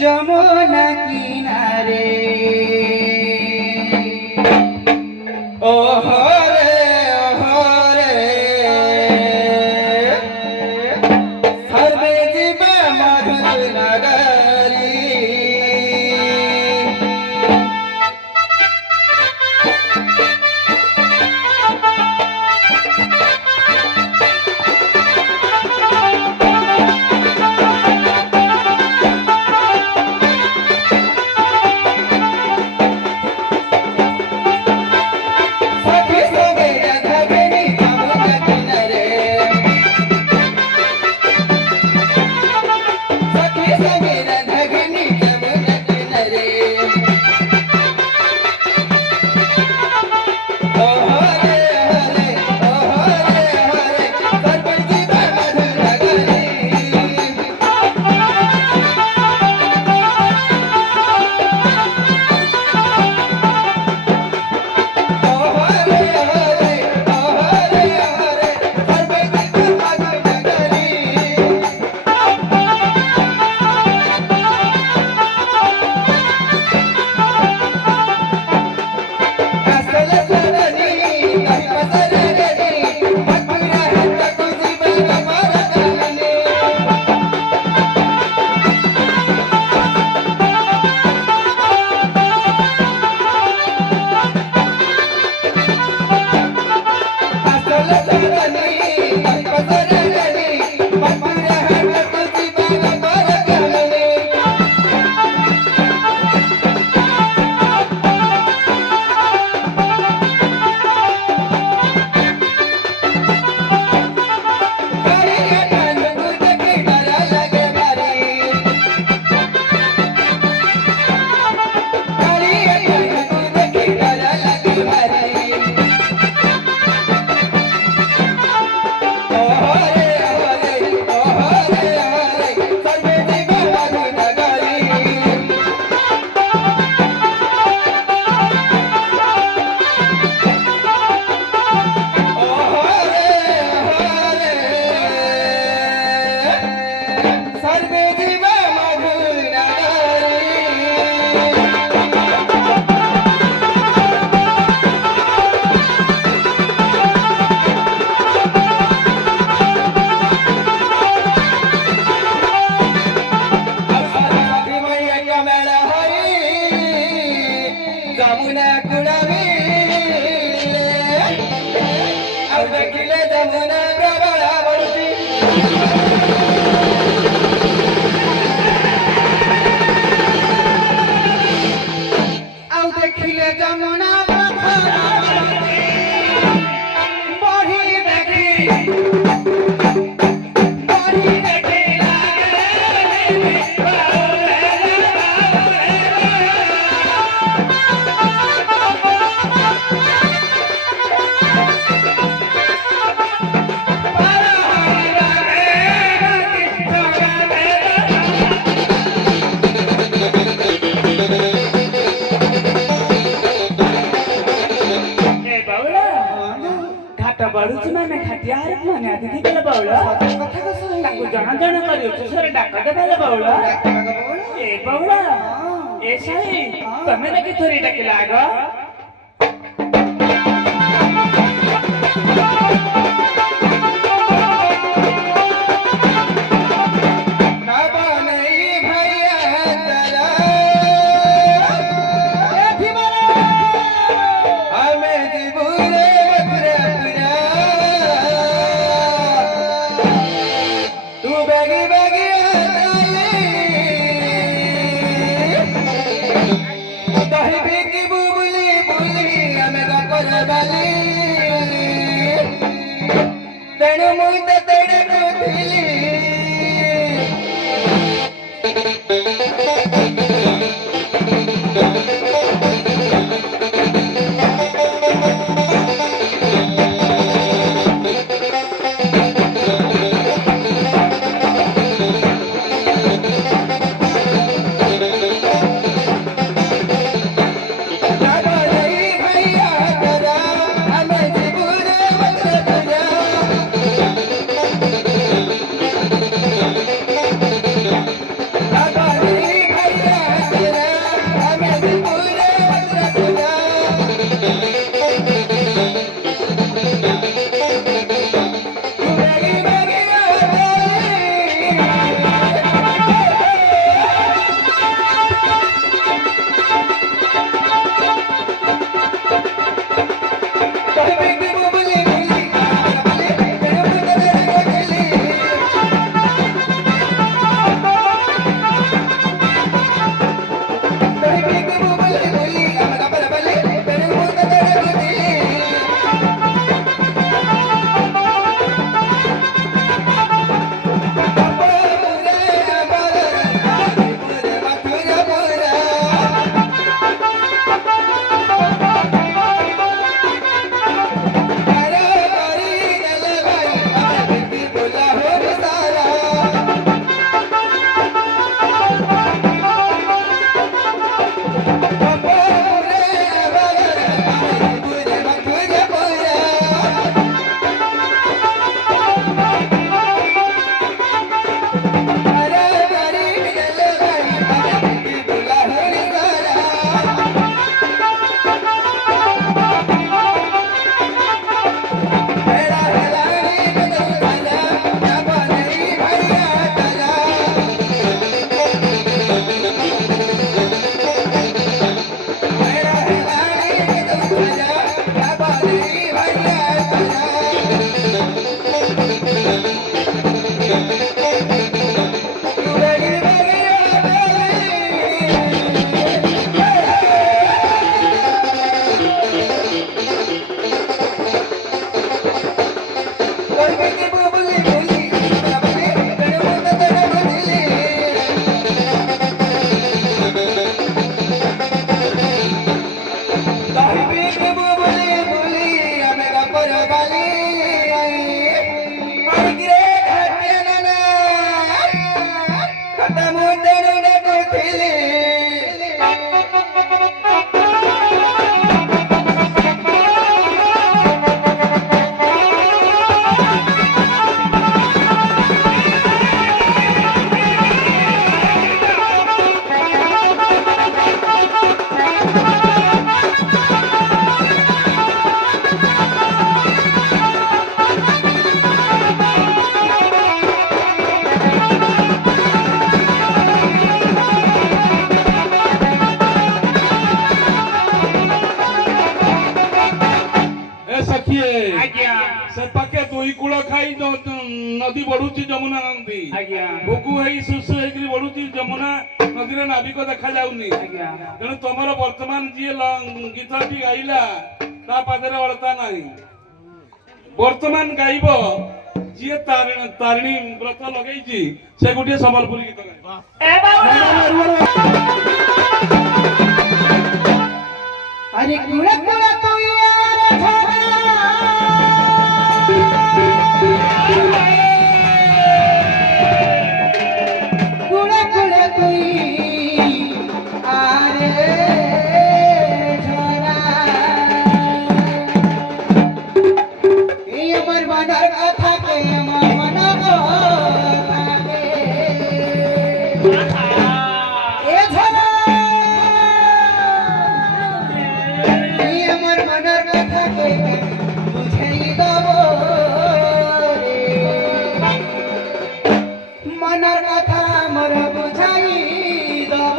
যমুনা কিনারে ও হরে সর্বে জীব মধুর নগরী যমুনা কুড়াবে ଆଉ ଦେଖିଲେ ଯମୁନା ପ୍ରବଳ ବଢୁଛି ଆଉ ଦେଖିଲେ ଯମୁନା ବଢି ଦେଖି बड़ुची माने खटियार माने आदि केला बावळा कथा कसं ताकू जण जण करियो सरे डाकटे भेले बावळा ए बावळा ए साई तमे लगे थोरी डाकेला आग तेणु मुई तो तेरे को ନଦୀ ବଢୁଛି ଯମୁନା ନଦୀ ଆଜ୍ଞା ଭୋକୁ ହେଇ ଶୁଶୁ ହେଇକିରି ବଢୁଛି ଯମୁନା ନଦୀରେ ନାବିକ ଦେଖା ଯାଉନି ଆଜ୍ଞା ତେଣୁ ତମର ବର୍ତ୍ତମାନ ଯିଏ ଗୀତଟି ଗାଇଲା ତା ପାଦରେ ଅଳତା ନାହିଁ ବର୍ତ୍ତମାନ ଗାଇବ ଯିଏ ତାରିଣୀ ବ୍ରତ ଲଗେଇଛି ସେ ଗୋଟିଏ ସମ୍ବଲପୁରୀ ଗୀତ ଗାଇବ ଏ ବାଉଳା अरे कुड़ा कुड़ा तू यार कुड़ा कुड़ा तू आरे झरा ये अमर बनर कथा के अमर मना को ए झरा আমার মনের কথা কইবে বুঝাই দেব রে মনের কথা আমার বুঝাই দেব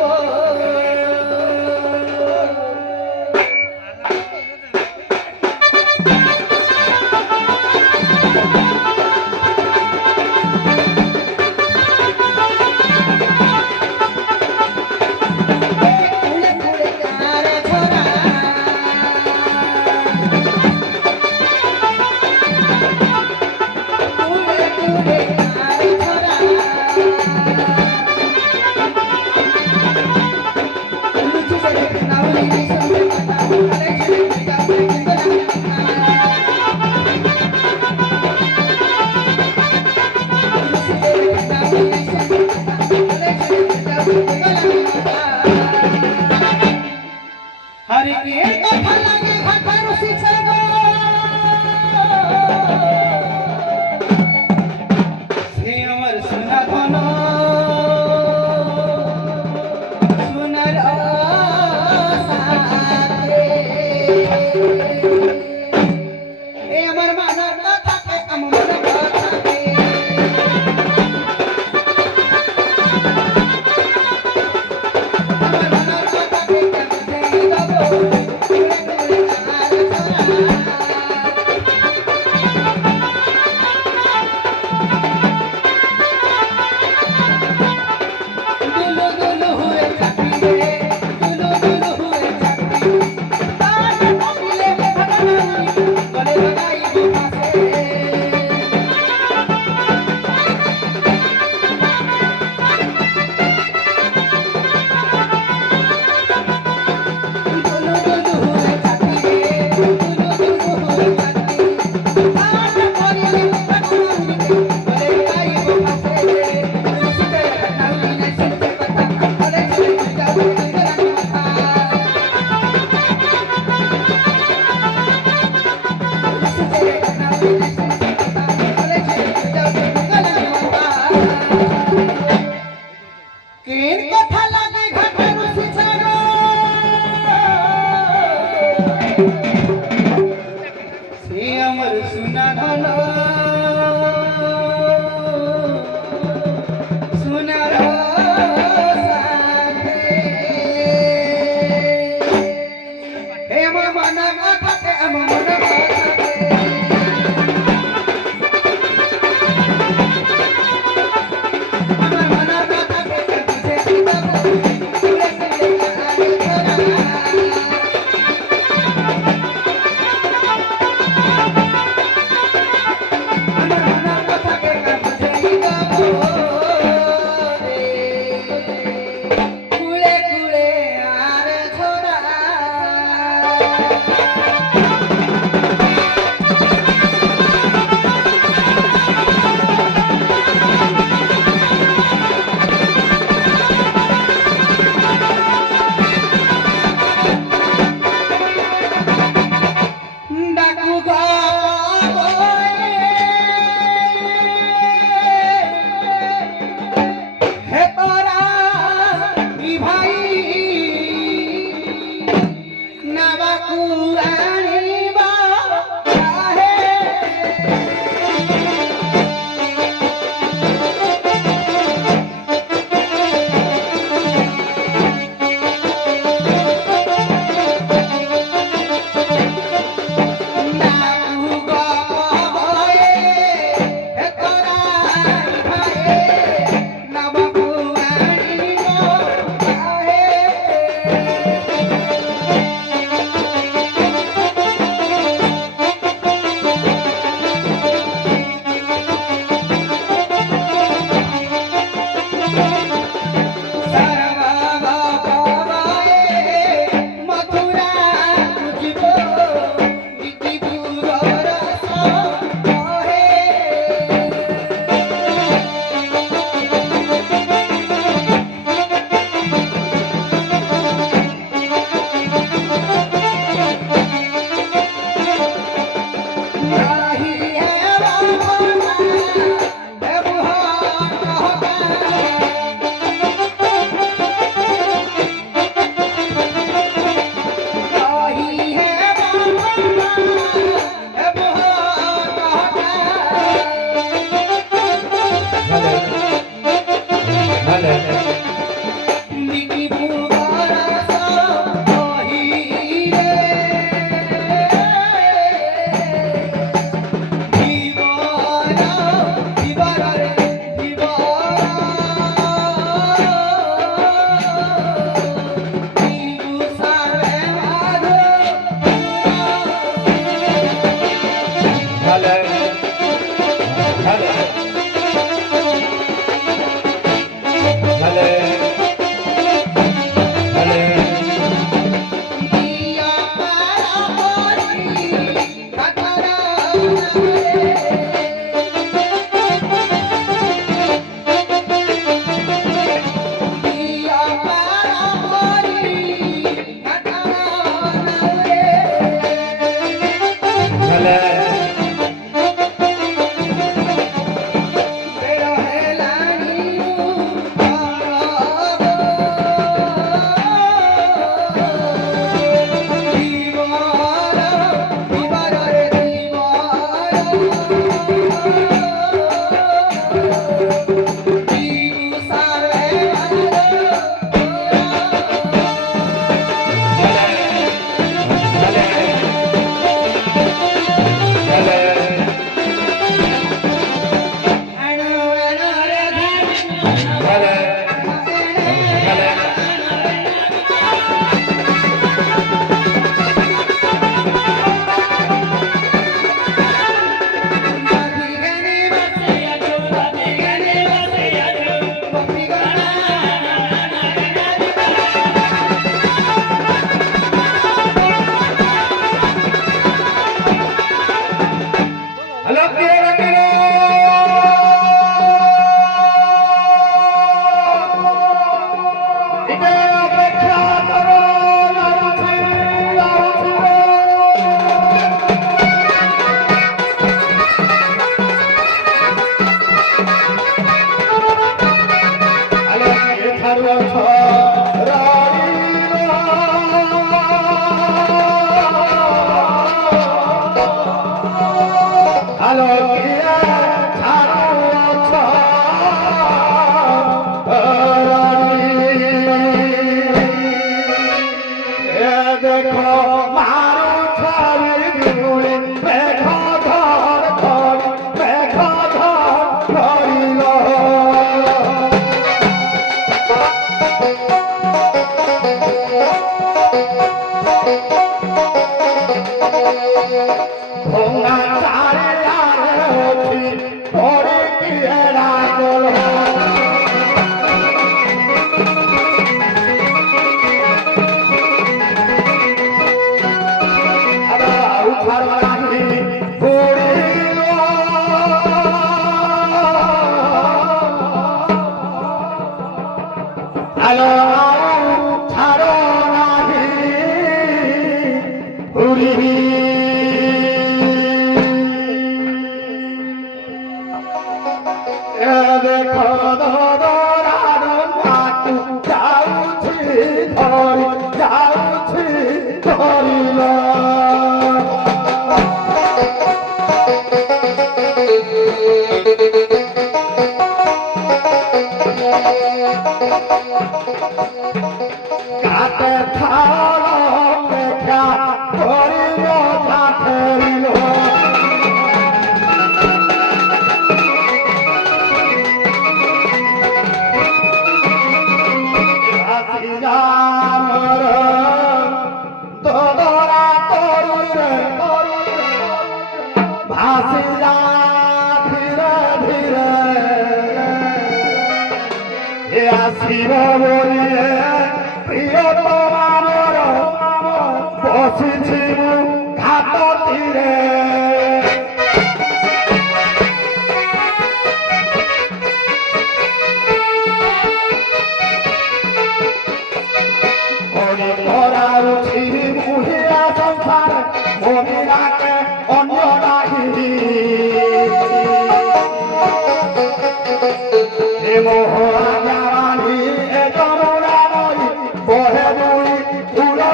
हरे के कथा लगे घाटारो सिछगो से अमर सुना धन सुनर साथे ए अमर मानर कथा के अमर कथा के अमर मानर कथा के केन कथा लागे घाटारो सिछागो से अमर सुना धन सुनर साथे हे अमर मन कथा के अमर मन कथा के अमर मन कथा के দিয়া পারাবরি কাটারা নারে দিয়া পারাবরি কাটারা নারে pero helaniu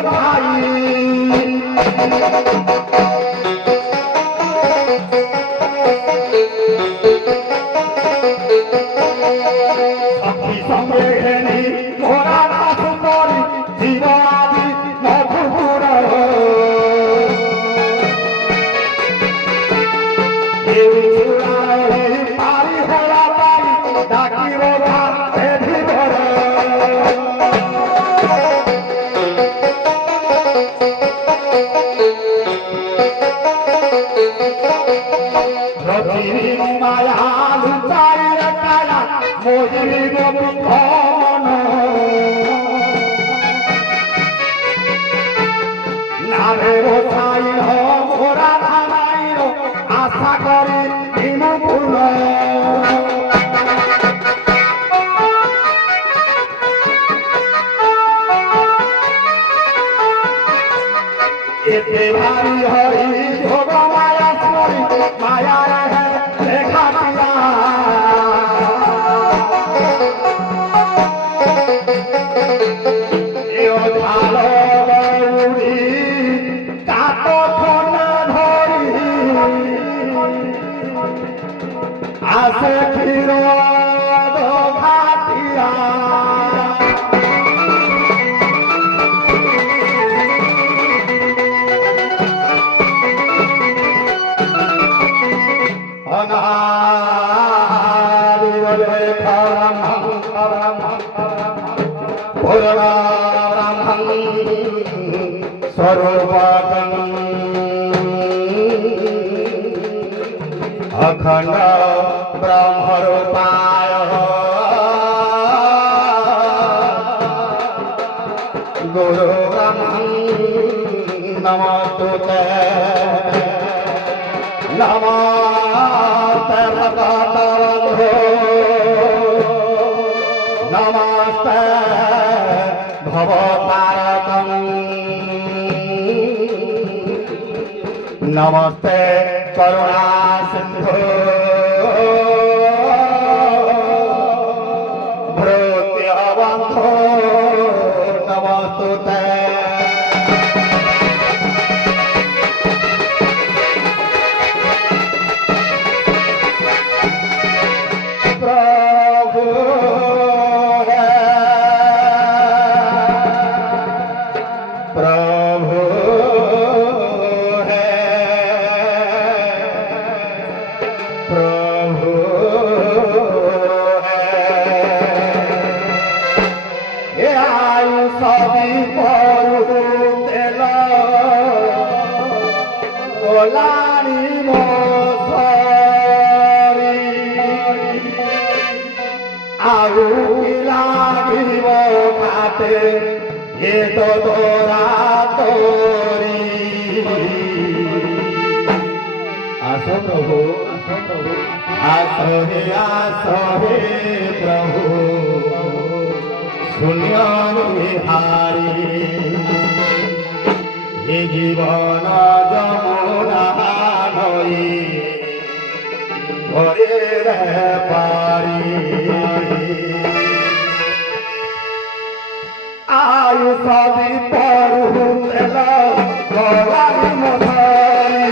Bye. কেতে ভারী হরি যোগ মায়া স্মরি মায়ার লেখা পিয়া এও ভালো গৌরী কাতক্ষণ ধরি আসে ক্ষীর ঘাটিয়া अखंड ब्रह्मरूपाय गुरु ब्रह्मं नमस्तुते नमस्ते भगवतो नमस्ते भवतारकं नमस्ते करुणा सिंधु भृत्यबन्धो नमस्तुते प्रभु प्रभु प्रभु ये आयु सभी परू तेल ओलानी मोसरी आगु लागिब खाते ये तो तोरा तोरी आसो प्रभु आसो हे प्रभु शून्य बिहारी ये जीवन जमुना नई घरे पारी आयु सभी परू तेल गलानी मधरी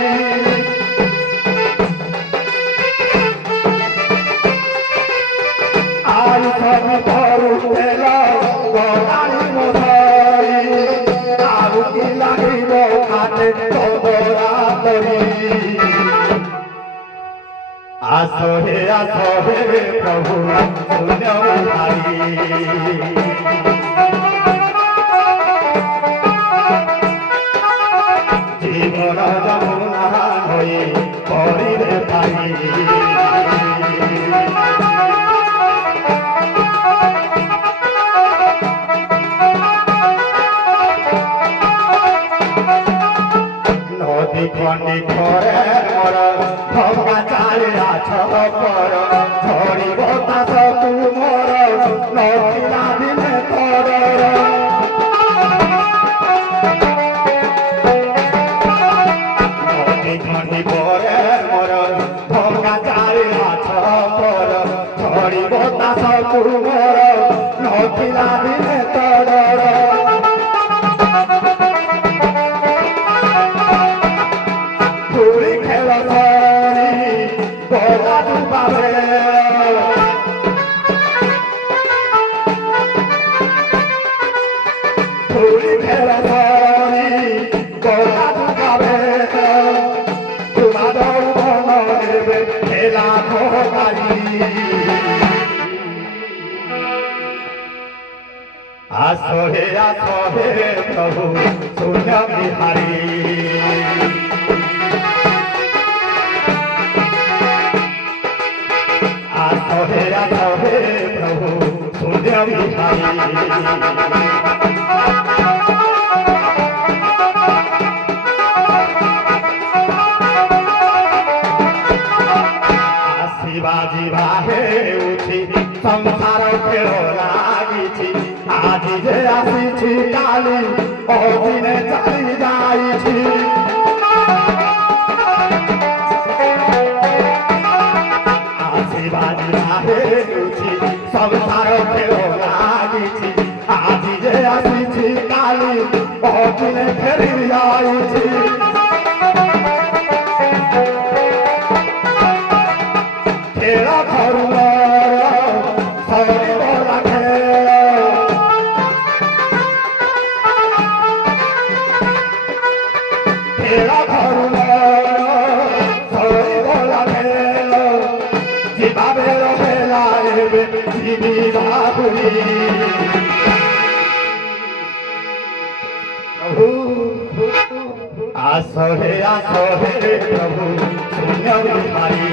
आयु सभी परू तेल गलानी मधरी आहुति লাগিব खाते तोरा तरी आसो हे प्रभु शून्य बिहारी জীবন যমুনা হয়ে পরিরে পাই নদী খন্ডি খরে মর ভগা চালে আছ কর ঝড়ি বতাস তুমর নদীরা দিনে তর খন্ডি পরে মর ভগা চালে আছ কর ঝড়ি বতাস তুমর নদীরা দিনে তর ধুলি খেল ধরি গলা ডুবাবে ধুলি খেল ধরি গলা ডুবাবে তোমার মন দেবে খেলা ভোগালি আসো হে প্রভু শূন্য বিহারী আসো হে প্রভু শূন্য বিহারী শিবাজি বাহে উঠি সংসার খেল লাগিছি আজি যে আসিছি কালি অদিনে চালি যাইছি আসিবাজি রাহে লুছি সংসার ফের লাগিছি আজি যে আসিছি কালি অদিনে ফেরি যাইছি খেলা ধরল সরিব রাখে খেলা ধরল সরিব রাখে যেভাবে রবেলা এবে যিনি বাবুরি প্রভু আসরে প্রভু শূন্য বিহারী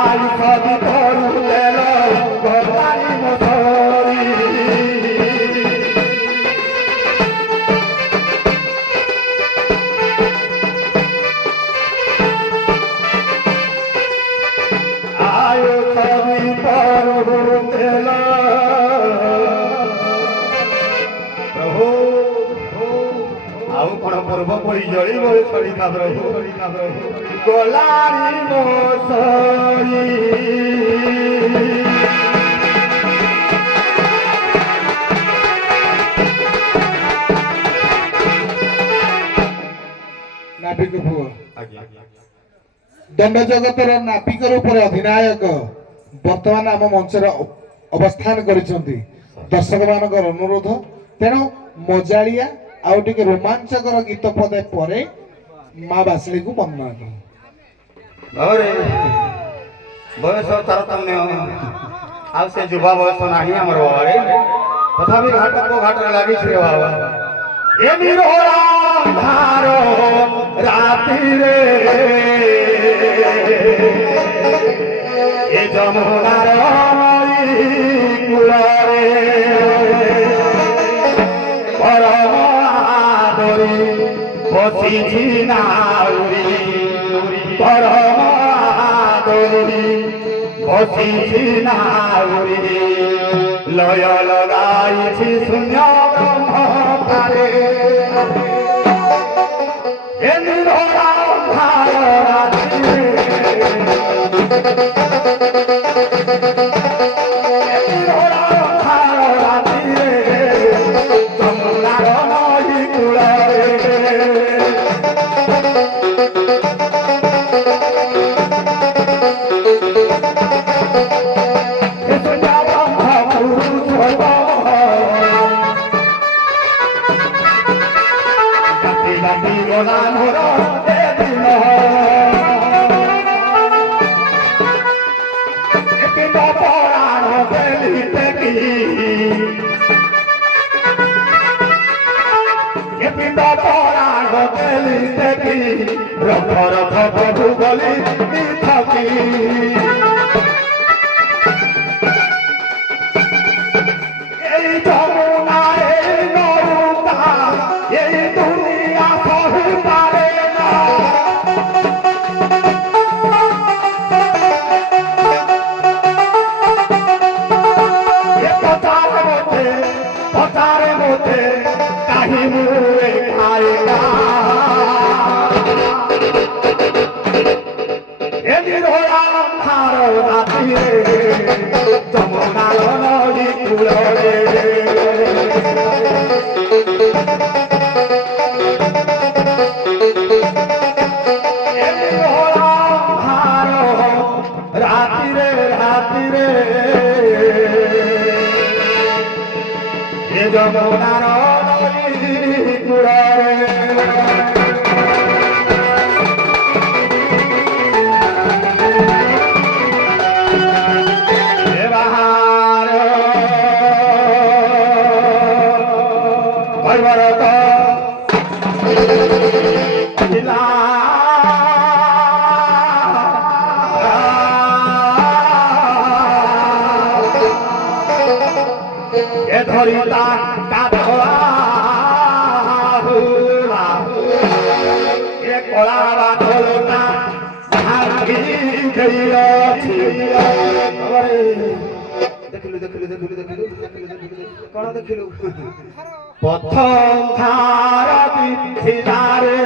আই সবই করু দেল গদারি মশরি আয় সবই করু দেল প্রভু ଆଉ କଣ ପର୍ବ ପରି ଜଳିବ ସରିତା ପ୍ରଭୁ ଗଲାଣି ମୋ ସରି ନାବିକ ପୁଅ ଦଣ୍ଡ ଜଗତର ନାବିକ ରୂପରେ ଅଧିନାୟକ ବର୍ତ୍ତମାନ ଆମ ମଞ୍ଚରେ ଅବସ୍ଥାନ କରିଛନ୍ତି ଦର୍ଶକ ମାନଙ୍କର ଅନୁରୋଧ ତେଣୁ ମଜାଳିଆ ଆଉ ଟିକେ ରୋମାଞ୍ଚକର ଗୀତ ପଦେ ପରେ ମା ବାସଳିକୁ ବନ୍ଦନା କର ଆରେ ବୟସ ତାରତମ୍ୟ ଆଉ ସେ ଯୁବା ବୟସ ନାହିଁ ଆମର ବାବାରେ ତଥାପି ଘାଟରେ ଲାଗିଛି ରେ ବାବା ଏ ନିରୋଳା ଅନ୍ଧାର ରାତିରେ ଏ ଯମୁନାର ନଈ କୂଳରେ ପରମ ଆଦରି ବସିଛି ନାଉରୀ ପରମ ଆଦରି ବସିଛି ନାଉରୀ ଲୟ ଲଗାଇଛି ଶୂନ୍ୟ ବ୍ରହ୍ମତାରେ ଏ ନିରୋଳା ଅନ୍ଧାର ରାତିରେ ଏ ନିରୋଳା ଅନ୍ଧାର ରାତିରେ ଯମୁନାର ନଈ କୂଳରେ ରଥ ରଥ ପ୍ରଭୁ ବୋଲି ଥକି এই যমুনা এই নৌকা এই দুনিয়া সহি পারে না এ পচারে মধ্যে কাহি মুয়ে খায় না এ নিরোলা ଅନ୍ଧାର ରାତିରେ ଯମୁନାର ନଈ କୂଳରେ ଏ ନିରୋଳା ଅନ୍ଧାର ରାତିରେ ଏ ଯମୁନାର ନଈ କୂଳରେ ধরিতা কাঠলা এ কলা বাদলটা ভাঙি ଲୁଚେଇ ଅଛି ଦେଖିଲୁ ଦେଖିଲୁ ଦେଖିଲୁ ଦେଖିଲୁ କଣ ଦେଖିଲୁ পথ ধারতি সিদারে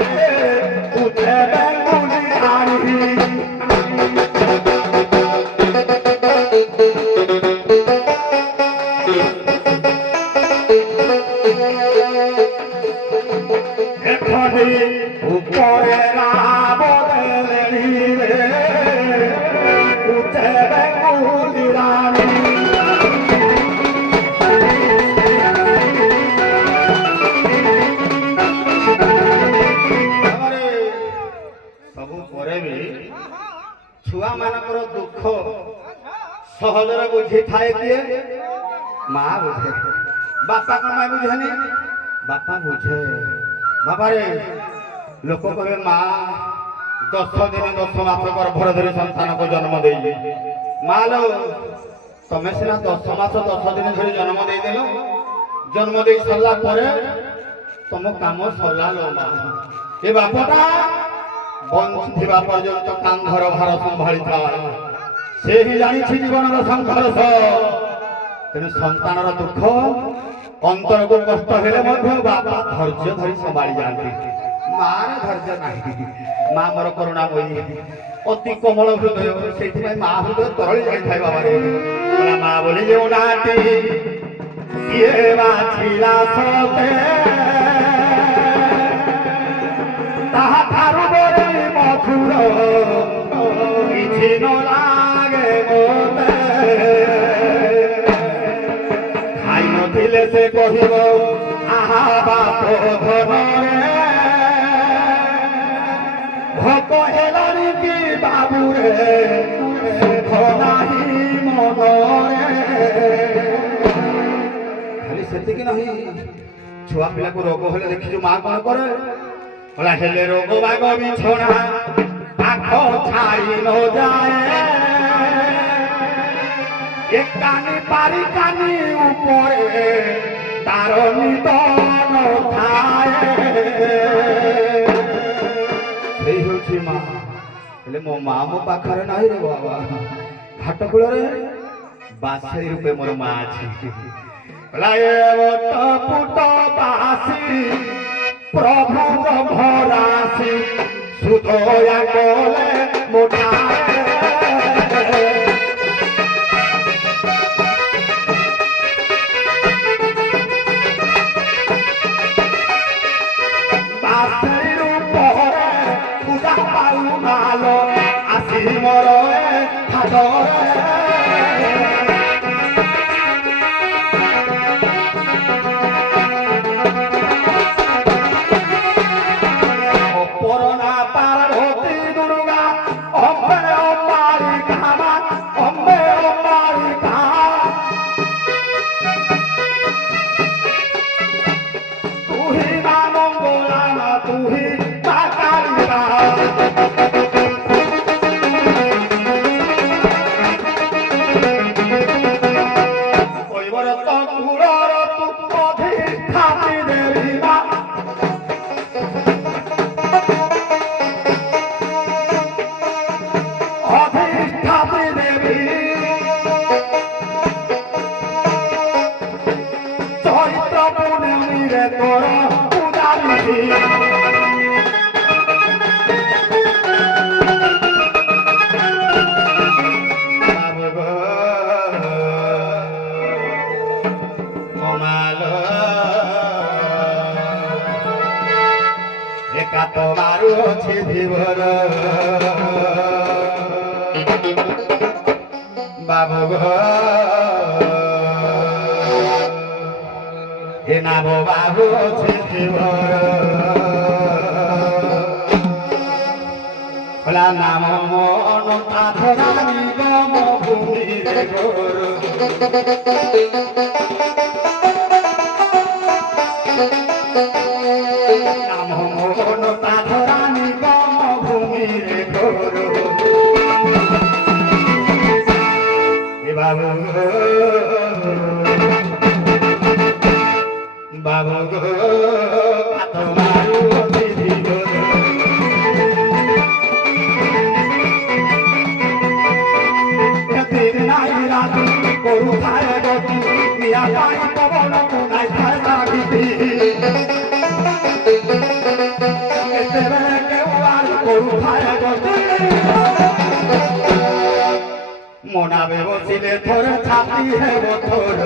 উঠে বেঙ্গুলি আনি এখনি উপরে না বদলেনি রে উঠে বেঙ্গুলি রানী ସବୁ ପରେ ବି ଛୁଆ ମାନଙ୍କର ଦୁଃଖ ସହଜରେ ବୁଝିଥାଏ କିଏ ମା ବୁଝେ ବାପା କଣ ପାଇଁ ବୁଝେନି ବାପା ବୁଝେ ବାପାରେ ଲୋକ କହିବେ ମା 10 ଦିନ 10 ମାସ ଗର୍ଭରେ ଧରି ସନ୍ତାନକୁ ଜନ୍ମ ଦେଇଛି ମା ଲୋ ତମେ ସିନା 10 ମାସ 10 ଦିନ ଧରି ଜନ୍ମ ଦେଇଦେଲ ଜନ୍ମ ଦେଇ ସାରିଲା ପରେ ତମ କାମ ସରିଲା ଲୋ ମା ଏ ବାପଟା ବଞ୍ଚିଥିବା ପର୍ଯ୍ୟନ୍ତ କାନ୍ଧର ଭାର ସମ୍ଭାଳିଥାଏ ସେ ହିଁ ଜାଣିଛି ଜୀବନର ସଂଘର୍ଷ ତେଣୁ ସନ୍ତାନର ଦୁଃଖ ଅନ୍ତରକୁ କଷ୍ଟ ହେଲେ ମଧ୍ୟ ବାପା ଧୈର୍ଯ୍ୟ ଧରି ସମ୍ଭାଳି ଯାଆନ୍ତି ମାର ଧୈର୍ଯ୍ୟ ନାହିଁ ମା ମୋର କରୁଣାମୟୀ ଅତି କୋମଳ ହୃଦୟ ସେଇଥିପାଇଁ ମା ହୃଦୟ ତରଳି ଯାଇଥାଏ ବାବାରେ ମା ବୋଲି ଯେଉଁ ନାଟି କିଏ ବାଛିଲା ସତେ ତାହା ଠାରୁ ବଳି ମଧୁର କିଛି ନ ଲାଗେ ମୋତେ ଖାଇ ନଥିଲେ ସେ କହିବ ଆହା ବାପ ଧନରେ ଭୋକ ହେଲାଣି କି ବାବୁରେ ସୁଖ ନାହିଁ ମନରେ ଖାଲି ସେତିକି ନାହିଁ ଛୁଆ ପିଲାକୁ ରୋଗ ହେଲେ ଦେଖିଛୁ ମା କଣ କରେ বলা হেলে রোগ বাগ বিছনা পাখ ছাড়ি ন যায় এক কানি পারি কানি উপরে তার নিদন থায় সেই হচ্ছে মা হেলে মো মা মো পাখরে নাই রে বাবা ঘাট কূଳରେ বাঁশি রূপে মোর মা আছে বলা এ বট পুট বাসি প্রভু ভরাসি সুদয়া কলে মোটায় বাসির উপরে পূজা পাউ মালো আসি মর খাদরে বাবু হে নাম বাবু ওলা নাম মন আধরানি গম ভূমিরে গোর নাম মন আধরানি গম ভূমিরে গোর বাবু বাবু তোমার নিয়া পাই পবন কোনাই ঠায় থাকিবি কেতেবেলে কেউ আর করু ঠায় গতি মনাবে বসিলে তোর ছাতি হেব তোর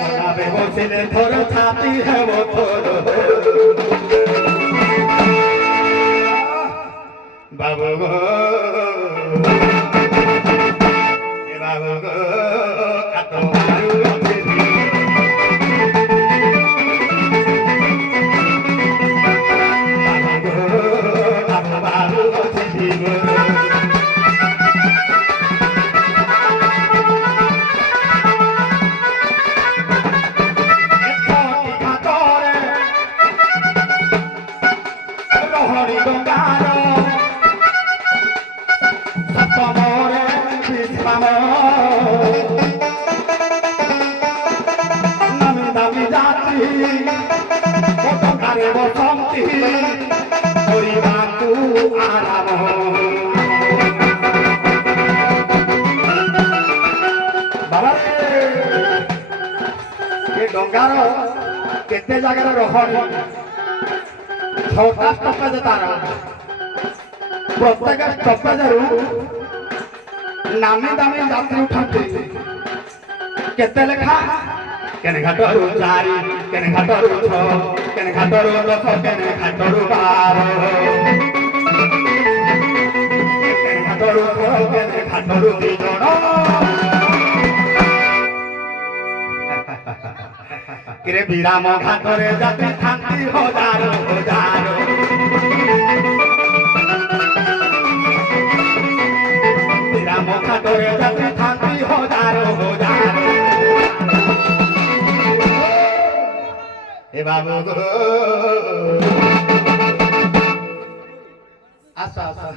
মনাবে বসিলে তোর ছাতি হেব তোর বাবু গো এ বাবু গো কত মারু আছে বাবু গো কত মারু আছে দিব রহরি গঙ্গার সপ্তমরে বিশ্রাম নামি দামি যাত্রী কতকারে বসন্তি করিবাকু আরাম বাবা ଏ ଡଙ୍ଗାର କେତେ ଜାଗାରେ ରହଣି ଛଅଟା ଷ୍ଟପେଜ ତାର ପ୍ରତ୍ୟେକ ଷ୍ଟପେଜରୁ ନାମୀ ଦାମୀ ଯାତ୍ରୀ ଉଠନ୍ତି କେତେ ଲେଖା କେନେ ଘାଟରୁ 4 କେନେ ଘାଟରୁ 6 କେନେ ଘାଟରୁ 10 କେନେ ଘାଟରୁ 12 କେନେ ଘାଟରୁ 6 କେନେ ଘାଟରୁ 2 ଜଣ কিরে বিরাম ঘাটরে যাতে থাকি হাজার হাজার বিরাম ঘাটরে যাতে থাকি হাজার হাজার এ বাবু গো আচ্ছা আচ্ছা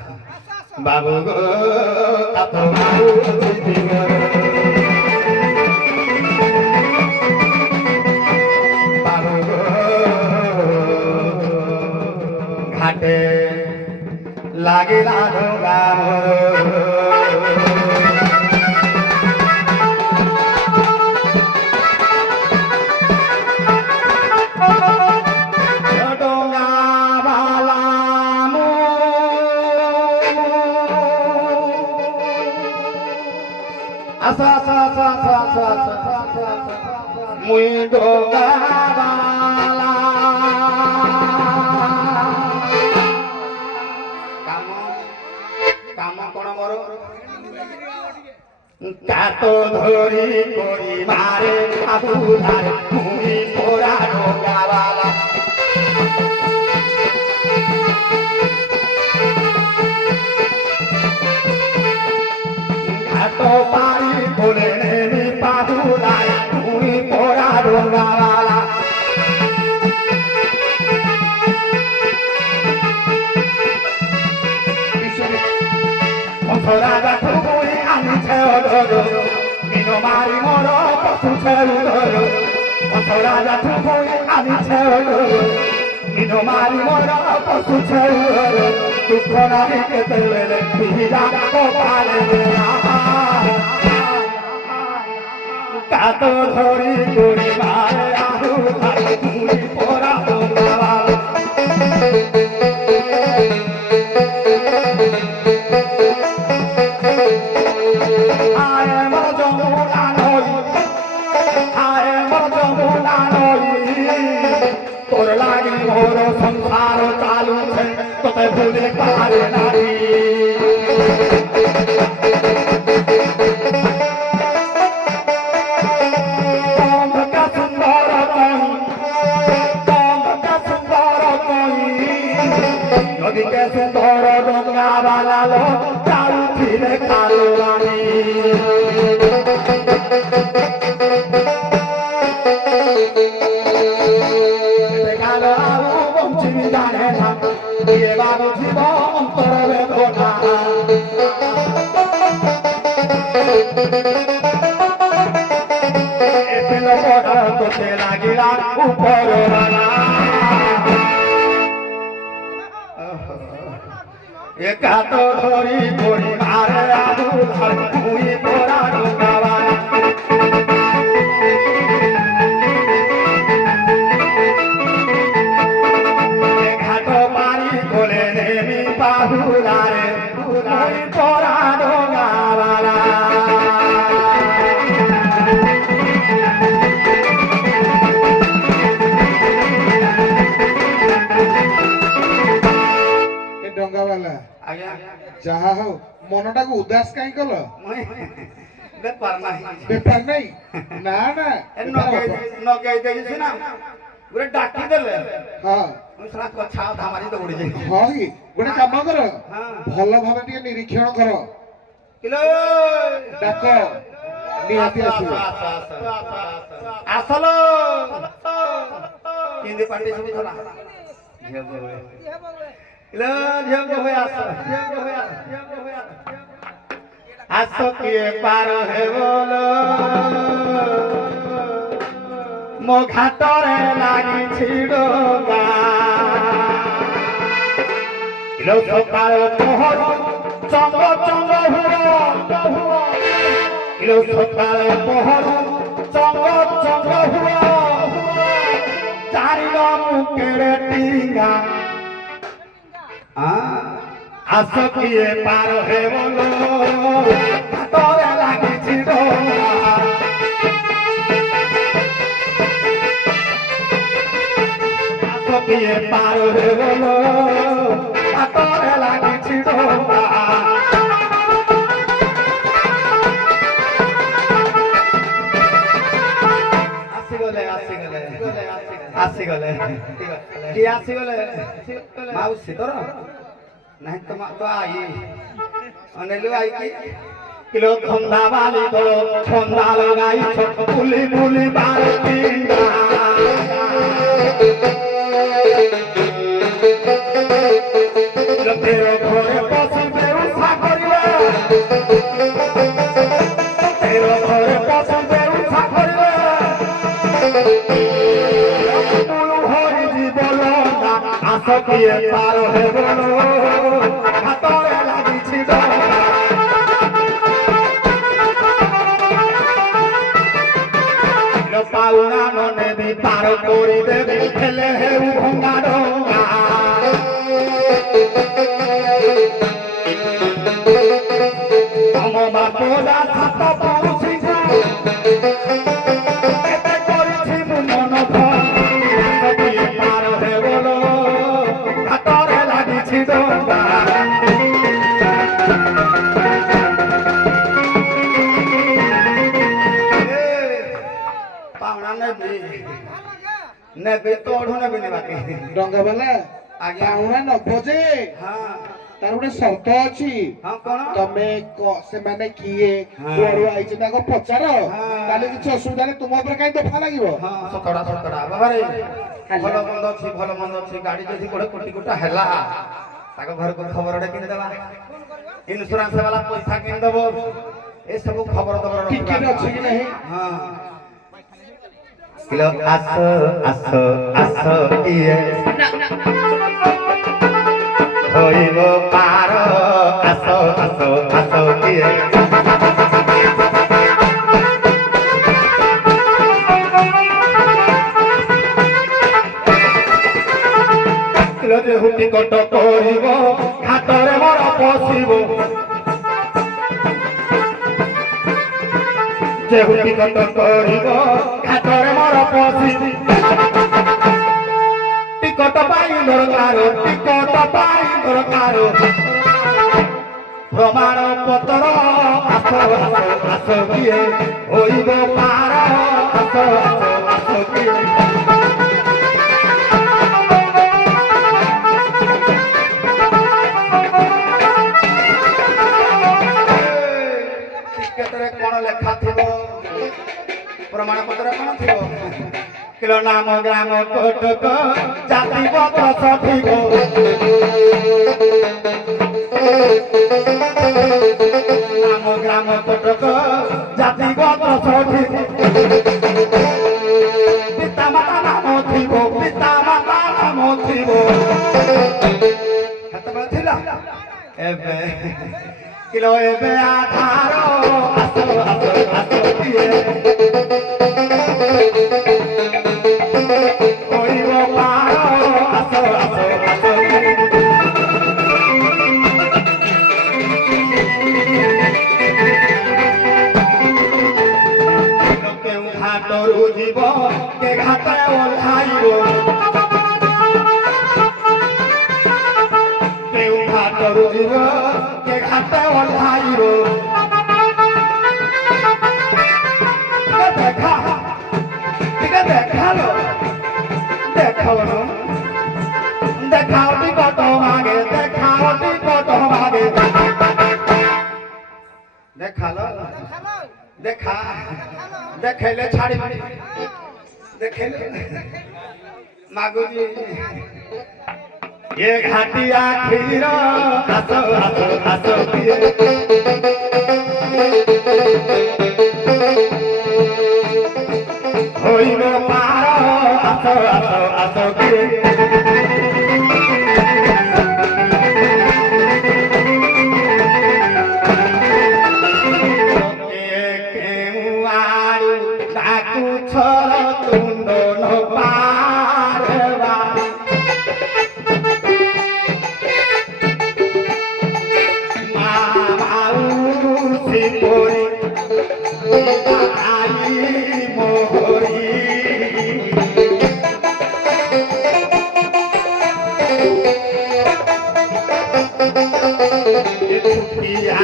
বাবু গো কত মারু দিদিগ ঘাটে লাগিলা ডোগা ডোগা বালা আচ্ছা আচ্ছা আচ্ছা আচ্ছা আচ্ছা আচ্ছা মুই ডোগা বালা কাম কোন মর কাত ধরি করি মারে আবুধার মুই পোড়া ডোগাওয়ালা ঘাট পারি বলে নেনি পাবুধার মুই পোড়া ডোগাওয়ালা রাজা তুই আনিছে অধর মিন মারি মর পশু ছেড়ুধর রাজা তুই আনিছে অধর মিন মারি মর পশু ছেড়ুধর দুঃখ নাই কেতেবেলে পিহিরা কপালে কাত ধরি করি মারে আহু ধারে মুই পোড়া ডোগাওয়ালা তোর লাগি মোর সংসার চালু তোতে ভুলে পারে নারী নদীকে সুন্দর ডোগা বানালো চালু ছিলে কালো রানী জানে না দিয়ে বাবু জীব অন্তর বেদনা এপিল পড়া তোতে লাগিলা উপর এক হাত ধরি পড়ি মারে আবুল আর মুই পড়া ডোকাবা এক হাত পারি কোলে নেমি বাহুলারে মুই পড়া ডোকাবালা ଏ ଡଙ୍ଗା ବାଲା ଆଜ୍ଞା ଯାହା ହଉ ମନଟାକୁ ଉଦାସ କାହିଁ କଲ ମୁଇଁ ବେପାର ନାହିଁ ବେପାର ନାଇଁ ନା ନା ବେପାର ହବ। ନଗେଇ ଦେଇଛି ସିନା ଗୋଟେ ଡାକି ଦେଲେ ହଁ ମୁଁ ଶଳା କଛା ଅଧା ମାରି ଦୌଡ଼ି ଯାଇ ହଁ କି ଗୋଟେ କାମ କର ହଁ। ଭଲ ଭାବେ ଟିକେ ନିରୀକ୍ଷଣ କର କିଲୋ ଡାକ ନିହାତି ଆସିବ আসলো কেন্দ্রে পার্টি ছবি ধরা আসো কিয়ে পার হে বলো মো ঘাটরে লাগিছি ডোগা ইলো সকাল প্রহর চঙ্গ চঙ্গ হুড়ো ইলো সকাল প্রহর চঙ্গ চঙ্গ হুড়ো চারিল মুখের টিঙ্গা আসো কিয়ে পার হে বলো ঘাটরে লাগিছি ডোগা আসো কিয়ে পার হে বলো ঘাটরে লাগিছি ডোগা ଆସିଗଲେ କିଏ ଆସିଗଲେ ମାଉସୀ ତୋର ନାହିଁ ତ ତ ଆଇ ଅନେଲୁ ଆଇ କି କିଲୋ ଧନ୍ଦା ବାଲି ତୋର ଥଣ୍ଡା ଲଗାଇ ଛୋଟ ବୁଲି ବୁଲି ବାରତି ତେର ଘରେ ପଶିବେ ଉଷା କରିବେ ତେର ଘରେ ପଶିବେ ଉଷା କରିବେ আসো কিয়ে পার হে বলো হাতরে লাগিছি ডোগা পাউনা ননে বি পার করি দেবি ফেলে হেউ ভঙ্গা ডোগা অমবা তোরা সাত পৌঁছি এতে করেছি মন ভয় পার হে বলো হাতরে লাগিছি ডোগা পাওনা ନେବି ତୋଠୁ ନେବିନି ବାକି ଡଙ୍ଗା ବାଲା ଆଜ୍ଞା। ପାଉଣା ନବ ଯେ ହଁ ତାର ଗୋଟେ ସର୍ତ୍ତ ଅଛି ହଁ କଣ ତମେ ସେମାନେ କିଏ ହଁ। କୁଆଡୁ ଆଇଛନ୍ତି ତାଙ୍କ ପଚାର ହଁ। କାଲି କିଛି ଅସୁବିଧା ନାହିଁ ତୁମ ଉପରେ କାହିଁ ଦଫା ଲାଗିବ ହଁ ସତଡ଼ା ସତଡ଼ା ବାବାରେ ଭଲ ମନ୍ଦ ଅଛି ଭଲ ମନ୍ଦ ଅଛି ଗାଡି ଯଦି ଗୋଟେ କୋଟି କୋଟା ହେଲା ତାଙ୍କ ଘରକୁ ଖବରଟେ କିଣିଦେବା ଇନ୍ସୁରାନ୍ସ ବାଲା ପଇସା କିଣିଦେବ ଏସବୁ ଖବର ଦବର ଟିକେଟ ଅଛି କି ନାହିଁ ହଁ କିଲୋ ଆସ ଆସ ଆସ କିଏ হইব পার আস আস আস কিয়ে যে হুটি কট করিব হাতরে মর পশিব যে হুটি কট করিব হাতরে মর পশিব টিকট পাই দরকার টিকট পাই দরকার প্রমাণ পত্র আস আস আস কিয়ে হইব পার আস আস আস কিয়ে ଟିକେଟରେ କଣ ଲେଖା ଥିବ ପ୍ରମାଣ ପତ୍ର କଣ ଥିବ କିଲୋ ନାମ ଗ୍ରାମ କଟକ ଜାତି ପତ୍ର ସଠିକ ନାମ ଗ୍ରାମ କଟକ ଜାତି ପତ୍ର ସଠିକ ପିତା ମାତା ନାମ ଥିବ ପିତା ମାତା ନାମ ଥିବ ସେତେବେଳେ ଥିଲା ଏବେ କିଲୋ ଏବେ ଆଧାର ଆସ ଆସ ଆସ କିଏ କହିବ ପାର ଆସ ଆସ ଆସ କେଉଁ ଘାଟରୁ ଯିବ କେ ଘାଟ ଓହ୍ଲାଇବ কেউ ঘাটর দিব কে ঘাটে ওল্লাইব দেখা ঠিক দেখালো দেখালো দেখাওটি কত ভাগে দেখাওটি কত ভাগে দেখালো দেখা দেখাইলে ছাড়ি দেখাইলে মাগুজি ये घाटिया खीरा हसो हसो हसो पिए होइबो पारो हसो हसो हसो पिए ताकू छोर तुंड न पारवा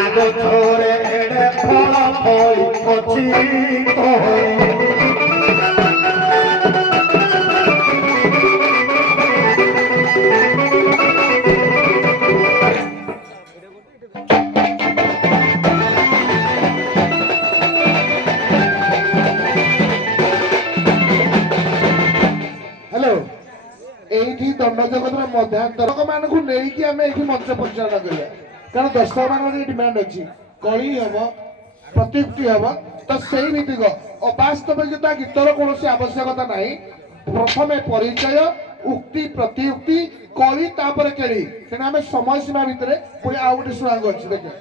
আগে ছোরে ফল ফল কচি হ্যালো এইটি দণ্ড জগতର ମଧ୍ୟାନ୍ତର ଲୋକମାନଙ୍କୁ ନେଇକି ଆମେ ଏଇଠି ମଞ୍ଚ ପରିଚାଳନା କରିବା କାରଣ ଦର୍ଶକମାନଙ୍କର ଏଇ ଡିମାଣ୍ଡ ଅଛି କଳି ହବ ପ୍ରତିଯୁକ୍ତି ହବ ତ ସେଇ ଭିତ୍ତିକ ଅବାସ୍ତବିକତା ଗୀତର କୌଣସି ଆବଶ୍ୟକତା ନାହିଁ ପ୍ରଥମେ ପରିଚୟ ଉକ୍ତି ପ୍ରତିଯୁକ୍ତି କଳି ତାପରେ କେଳି ତେଣୁ ଆମେ ସମୟ ସୀମା ଭିତରେ ପୁଣି ଆଉ ଗୋଟେ ସୁରାଙ୍ଗ ଅଛି ଦେଖେ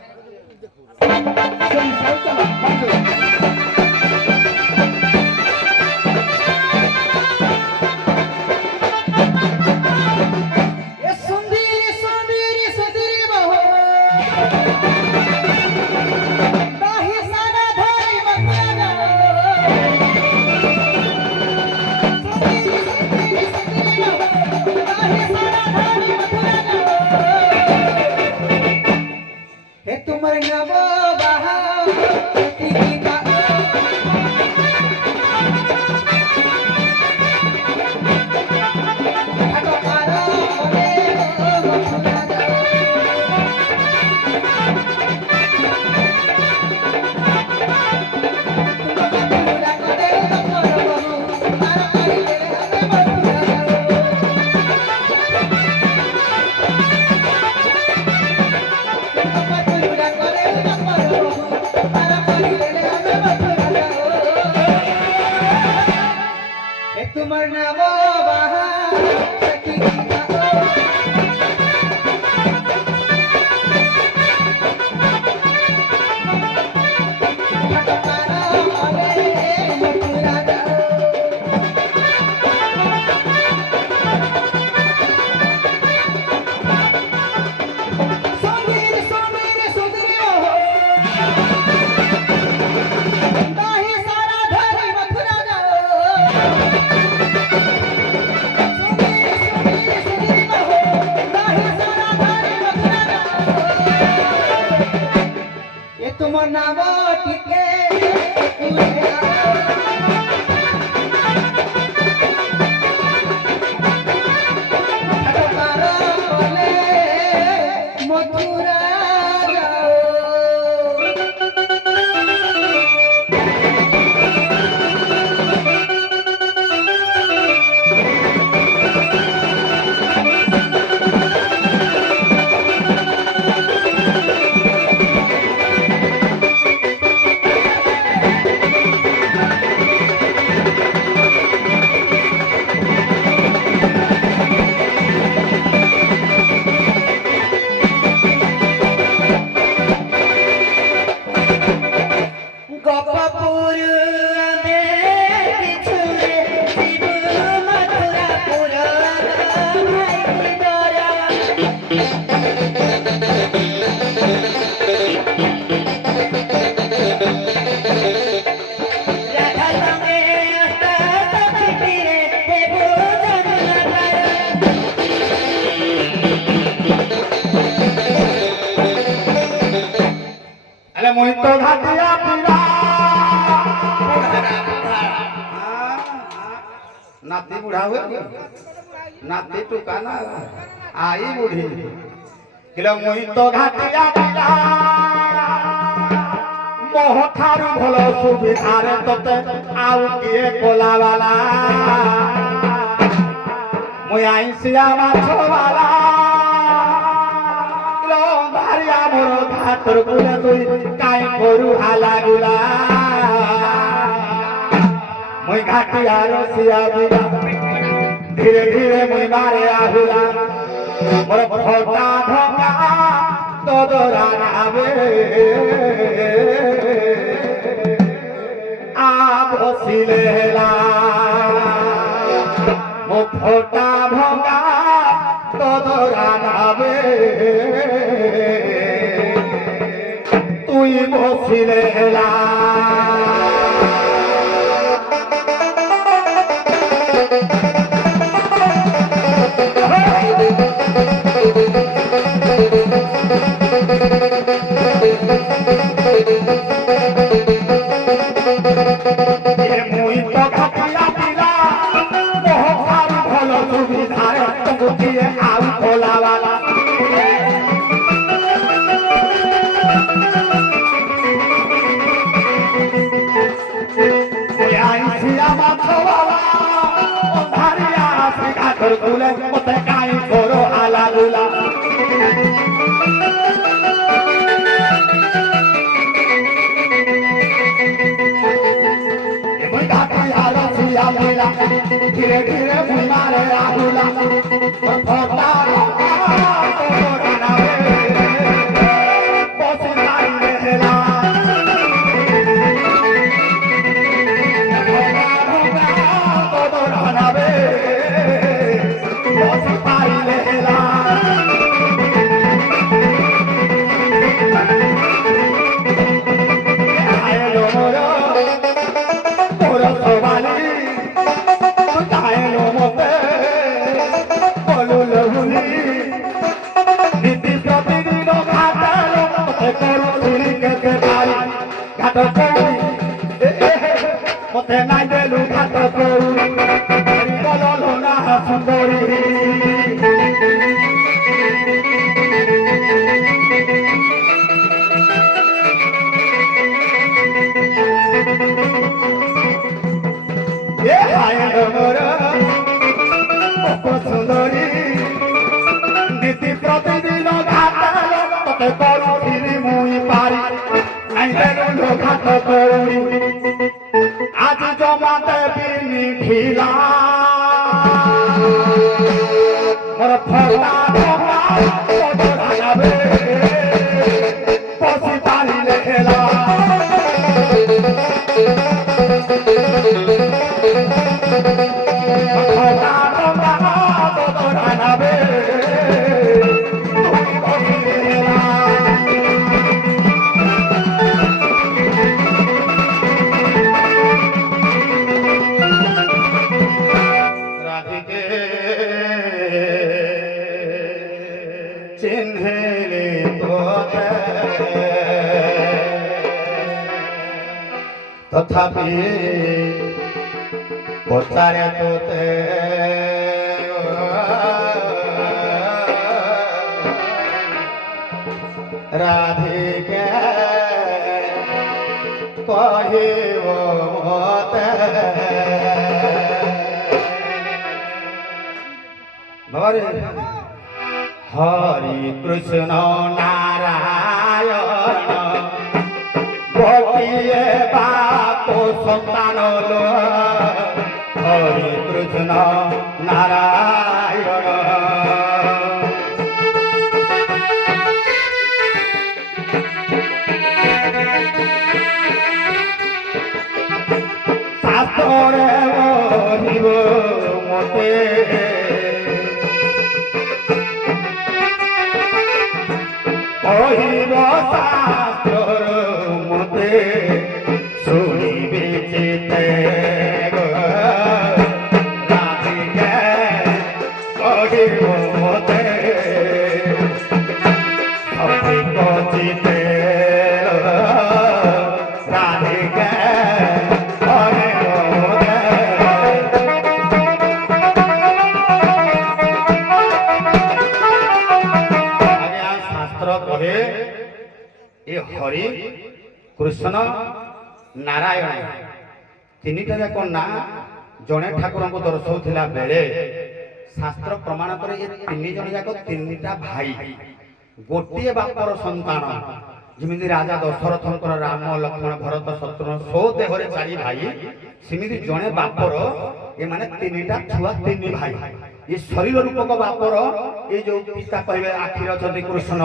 तुम्हार नव बहा तुम्हार नव बहा तुम्हार नाम टिके मथुरा নাতি টুকা না আই বুড়ি কিলো মুই তো ঘাটিয়া দিলা মোহ ঠারু ভাল সুবিধারে তোতে আউ কিয়ে কোলাবালা মুই আইসিয়া মাছবালা কিলো ভারিয়া মোর ঘাটর কুলে তুই কাই করু হালা গুলা মুই ঘাটিয়া রসিয়া বিলা ধীরে ধীরে মুই মারে আহুলা মোর ফটা ঢোকা তোদরা নাবে আ বসিলে হেলা মো ফটা ভঙ্গা তোদরা নাবে তুই বসিলে হেলা কুলে মতে কাই করো আলা গুলা মুই গাতি আলো সিয়া মিলা ধীরে ধীরে মুই মারে আহুলা ফটা বসে নাইলে হেলা মতে নাই দেলু ঘাট করু বললো না সুন্দরী সুন্দরী নীতি প্রতিদিন ঘাট মতে করু মুই পারি নাই দেলু ঘাট করু আজ জমাতে বিনি ঢিলা মোর ফটা ঢোকা তোদরা যাবে বসি পারিলে হেলা ফটা ঢোকা তোদরা যাবে তুই বসিলে হেলা চিহ্নে তোতে তথাপি পচারে তোতে রাধিকে কহিব মতে বাবারে হরি কৃষ্ণ নারায়ণ গোটিয়ে বাপ সন্তান হরি কৃষ্ণ নারায়ণ শাস্ত্রে বহিব মতে কহিব শাস্ত্র মতে শুনিবে চিতে রাধিকে কহিব মতে সঠিক চিতে রাধিকে কহিব মতে ଏ ହରି କୃଷ୍ଣ ନାରାୟଣ ତିନିଟା ଯାକ ନାଁ ଜଣେ ଠାକୁରଙ୍କୁ ଦର୍ଶାଉଥିଲା ବେଳେ ଶାସ୍ତ୍ର ପ୍ରମାଣ করে ଏ ତିନି ଜଣ ଯାକ ତିନିଟା ଭାଇ ଗୋଟିଏ ବାପର ସନ୍ତାନ ଯେମିତି ରାଜା ଦଶରଥଙ୍କର ରାମ ଲକ୍ଷ୍ମଣ ଭରତ ଶତ୍ରୁଘ୍ନ ସୋ ଦେହରେ ଚାରି ଭାଇ ସେମିତି ଜଣେ ବାପର ଏମାନେ ତିନିଟା ଛୁଆ ତିନି ଭାଇ ଏ ଶରୀର ରୂପକ ବାପର ଏ ଯୋଉ ପିତା କହିବେ ଆଖିରେ ଅଛନ୍ତି କୃଷ୍ଣ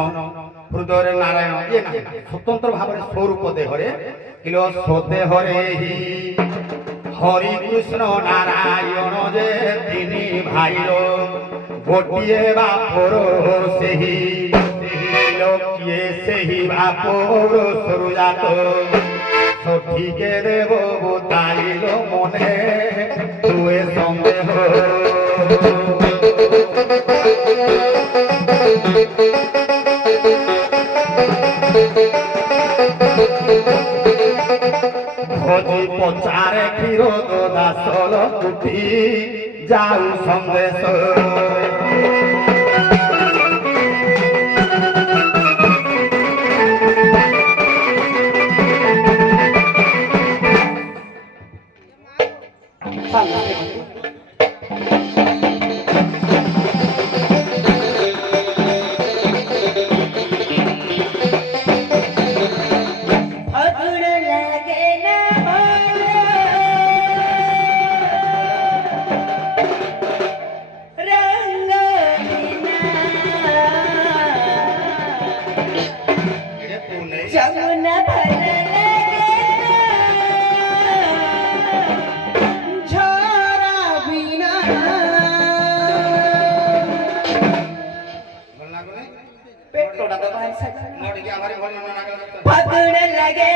ହୃଦୟରେ ନାରାୟଣ ଇଏ ନାହିଁ ସ୍ୱତନ୍ତ୍ର ଭାବରେ ସ୍ୱରୂପ ଦେହରେ କିଲୋ ସୋ ଦେହରେ ହି হরি কৃষ্ণ নারায়ণ যে তিনি ভাইর গোটিয়ে বাপর সেহি লোকিয়ে সেহি বাপর সরুজাত সঠিকে দেব তাইল মনে তুয়ে সন্দেহ খোঁজি পচারে ক্ষীর দাসল কুটি যাও সন্দেশ যমুনা ভালো লাগে ঝরা বিনা পেটটা তো ভাই সাথে ফাগুন লাগে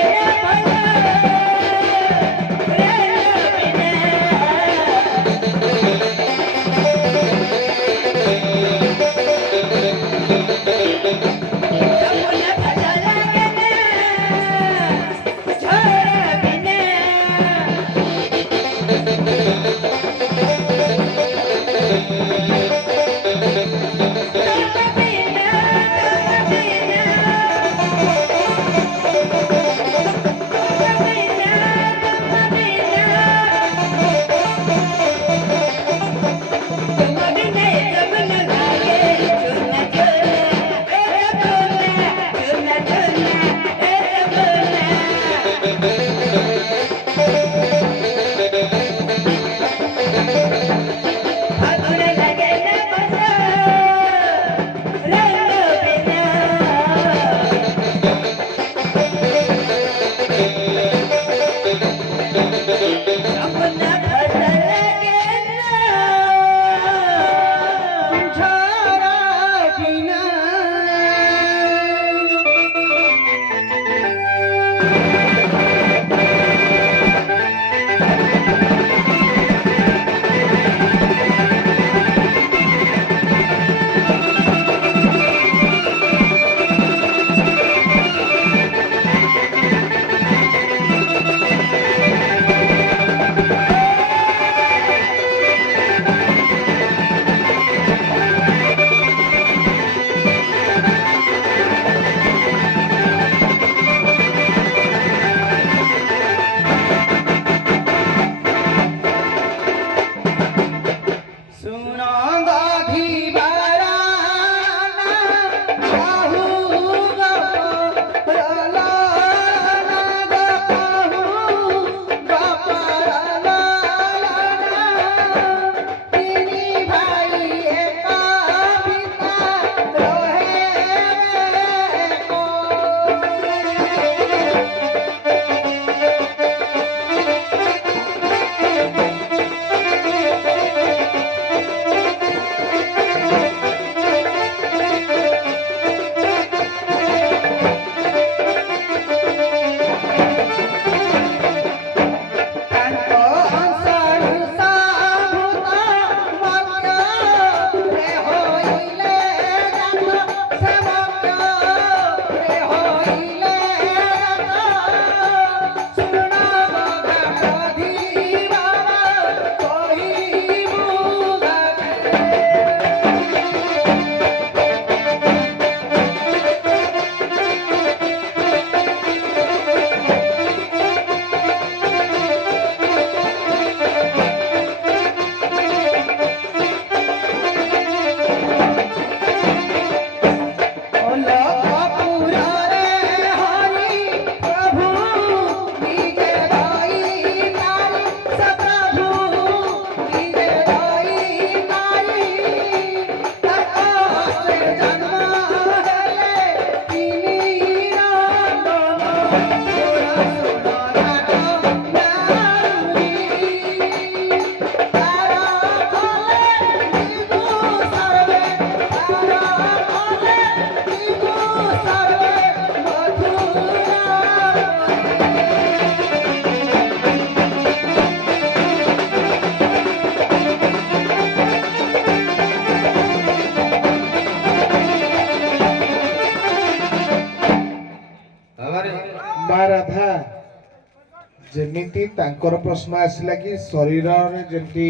ଯେମିତି ତାଙ୍କର ପ୍ରଶ୍ନ ଆସିଲା କି ଶରୀରରେ ଯେମିତି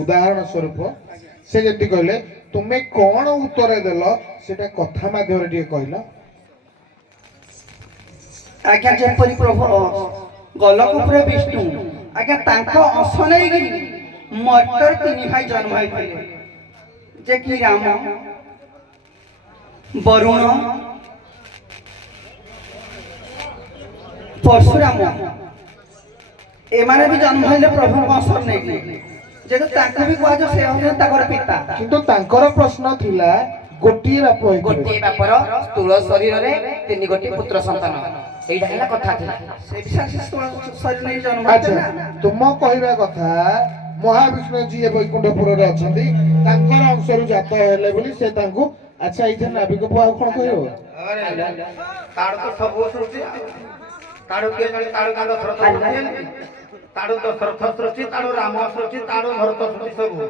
ଉଦାହରଣ ସ୍ୱରୂପ ସେ ଯେମିତି କହିଲେ ତୁମେ କଣ ଉତ୍ତର ଦେଲ ସେଟା କଥା ମାଧ୍ୟମରେ ଟିକେ କହିଲ। ଆଜ୍ଞା ଯେପରି ପ୍ରଭୁ ଗୋଲକପୁର ବିଷ୍ଣୁ ଆଜ୍ଞା ତାଙ୍କ ଅଂଶ ନେଇକି ମର୍ତ୍ତ୍ୟରେ 3 ଭାଇ ଜନ୍ମ ହୋଇଥିଲେ ଯେ କି ରାମ, ବରୁଣ, ପରଶୁରାମ ଏମାନେ ବି ଜନ୍ମ ହେଲେ ପ୍ରଭୁଙ୍କ ଅଂଶ ନେଇକି ଯେହେତୁ ତାଙ୍କୁ ବି କୁହାଯାଏ ସେ ହେଉଛନ୍ତି ତାଙ୍କର ପିତା। କିନ୍ତୁ ତାଙ୍କର ପ୍ରଶ୍ନ ଥିଲା ଗୋଟିଏ ବାପ ହେଇଥିଲେ। ଗୋଟିଏ ବାପର ସ୍ଥୂଳ ଶରୀରରେ 3 ଗୋଟି ପୁତ୍ର ସନ୍ତାନ, ଏଇଟା ହେଲା କଥା ଥିଲା। ସେ ବିଶେଷ ଶରୀର ନେଇ ଜନ୍ମ ଆଚ୍ଛା, ହେଇଥିଲେ ନା। ତୁମ କହିବା କଥା ମହାବିଷ୍ଣୁ ଯିଏ ବୈକୁଣ୍ଠପୁରରେ ଅଛନ୍ତି ତାଙ୍କର ଅଂଶରୁ ଜାତ ହେଲେ ବୋଲି ସେ ତାଙ୍କୁ ଆଚ୍ଛା ଏଇଠି ନାବିକ ପୁଅ ଆଉ କଣ କହିବ? ତାଡୁ ତ ସବୁ ସୃଷ୍ଟି ତାଡୁ କିଏ ଜାଣି ତାଡୁ କାନ୍ଦ ଦଶରଥ ସୃଷ୍ଟି ତାଡୁ ଦଶରଥ ସୃଷ୍ଟି ତାଡୁ ରାମ ସୃଷ୍ଟି ତାଡୁ ଭରତ ସୃଷ୍ଟି ସବୁ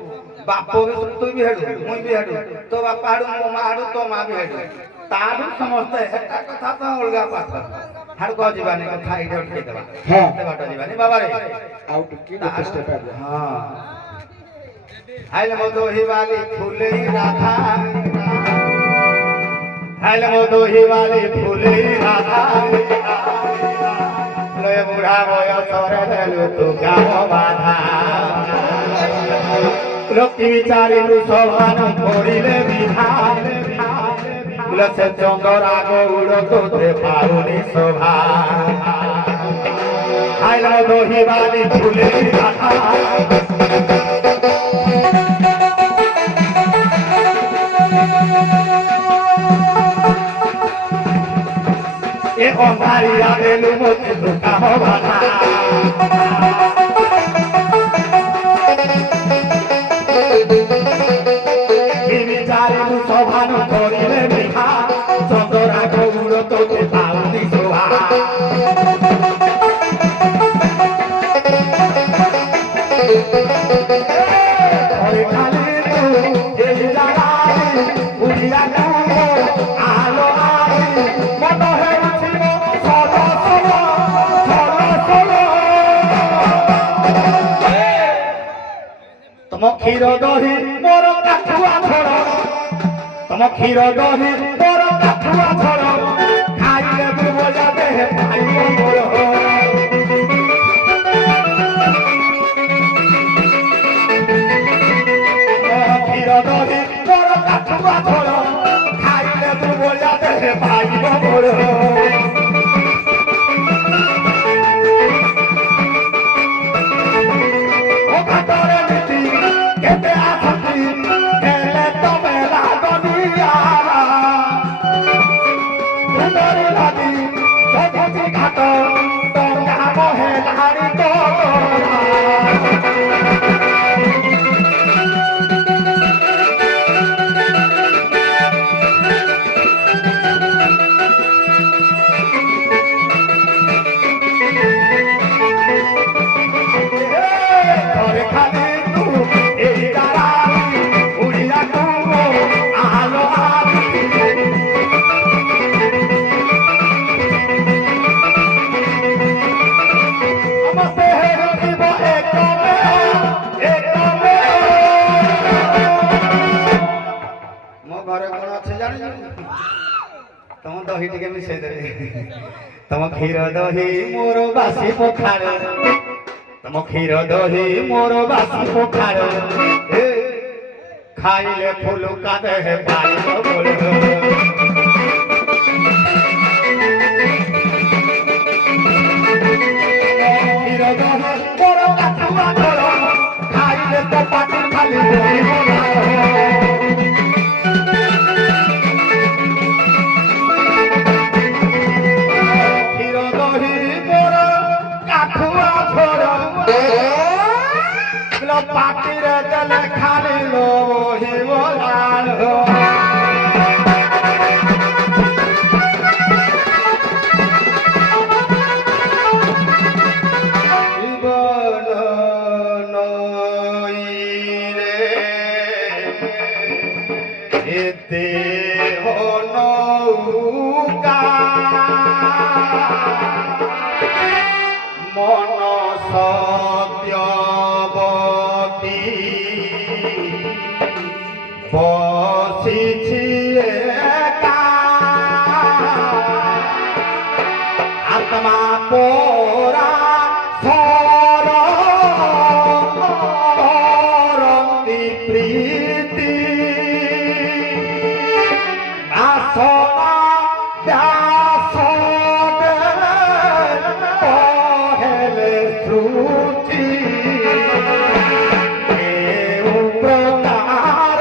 ବାପ ବି ତୁ ବି ହେଡୁ ମୁଇଁ ବି ହେଡୁ ତୋ ବାପା ହେଡୁ ମୋ ମା ହେଡୁ ତୋ ମା ବି ହେଡୁ ତାଡୁ ସମସ୍ତେ ହେଟା କଥା ତ ଅଲଗା ପାଠ ହାଡୁ କହ ଯିବାନି କଥା ଏଇଠି ଅଟକେଇ ଦେବା ହଁ। ଏତେ ବାଟ ଯିବାନି ବାବାରେ ଆଉ ଟିକେ ଗୋଟେ ଷ୍ଟେପ ଆଗ। ହଁ ଆଇଲେ ମୋ ଦୋହି ବାଲି ଫୁଲେଇ ରାଧା ଆଇଲେ ମୋ ଦୋହି ବାଲି ଫୁଲେଇ ରାଧା লয়ে বুড়া বয়সরে দেলু তু গাম বাধা লক্ষ্মী বিচারিলু সভান করিলে বিধান সে চন্দরা গৌড় তোতে পারুনি শোভা আইল দহি বালি ফুলে রাধা এ অন্ধারিয়া দেলু মতে দুঃখাম বাধা বিচারিলু সভান করিলে বিধা চন্দরা গৌড় তোতে পারুনি শোভা তম ক্ষীর দহি মোর কাঠুয়া ঝড় তম ক্ষীর দহি মোর কাঠুয়া ঝড় খাইলে দুবলা দেহে পাইব মোর ক্ষীর দহি মোর কাঠুয়া ঝড় খাইলে দুবলা দেহে পাইব মোর ତମ ଦହି ଟିକେ ମିଶେଇ ଦେବେ ତମ କ୍ଷୀର ଦହି ମୋର ବାସି ପଖାଳ ତମ କ୍ଷୀର ଦହି ମୋର ବାସି ପଖାଳ ଖାଇଲେ ଫୁଲୁକା ଦେହେ ପାଇବ ବୋଳ କ୍ଷୀର ଦହି ମୋର କାଠୁଆ ଝୋଳ ଖାଇଲେ ତ ପାଟି ଖାଲି ବଳିବ পাটিরে দেলে খালি লোহিব লাল व्यास पहले श्रुति एवं प्रकार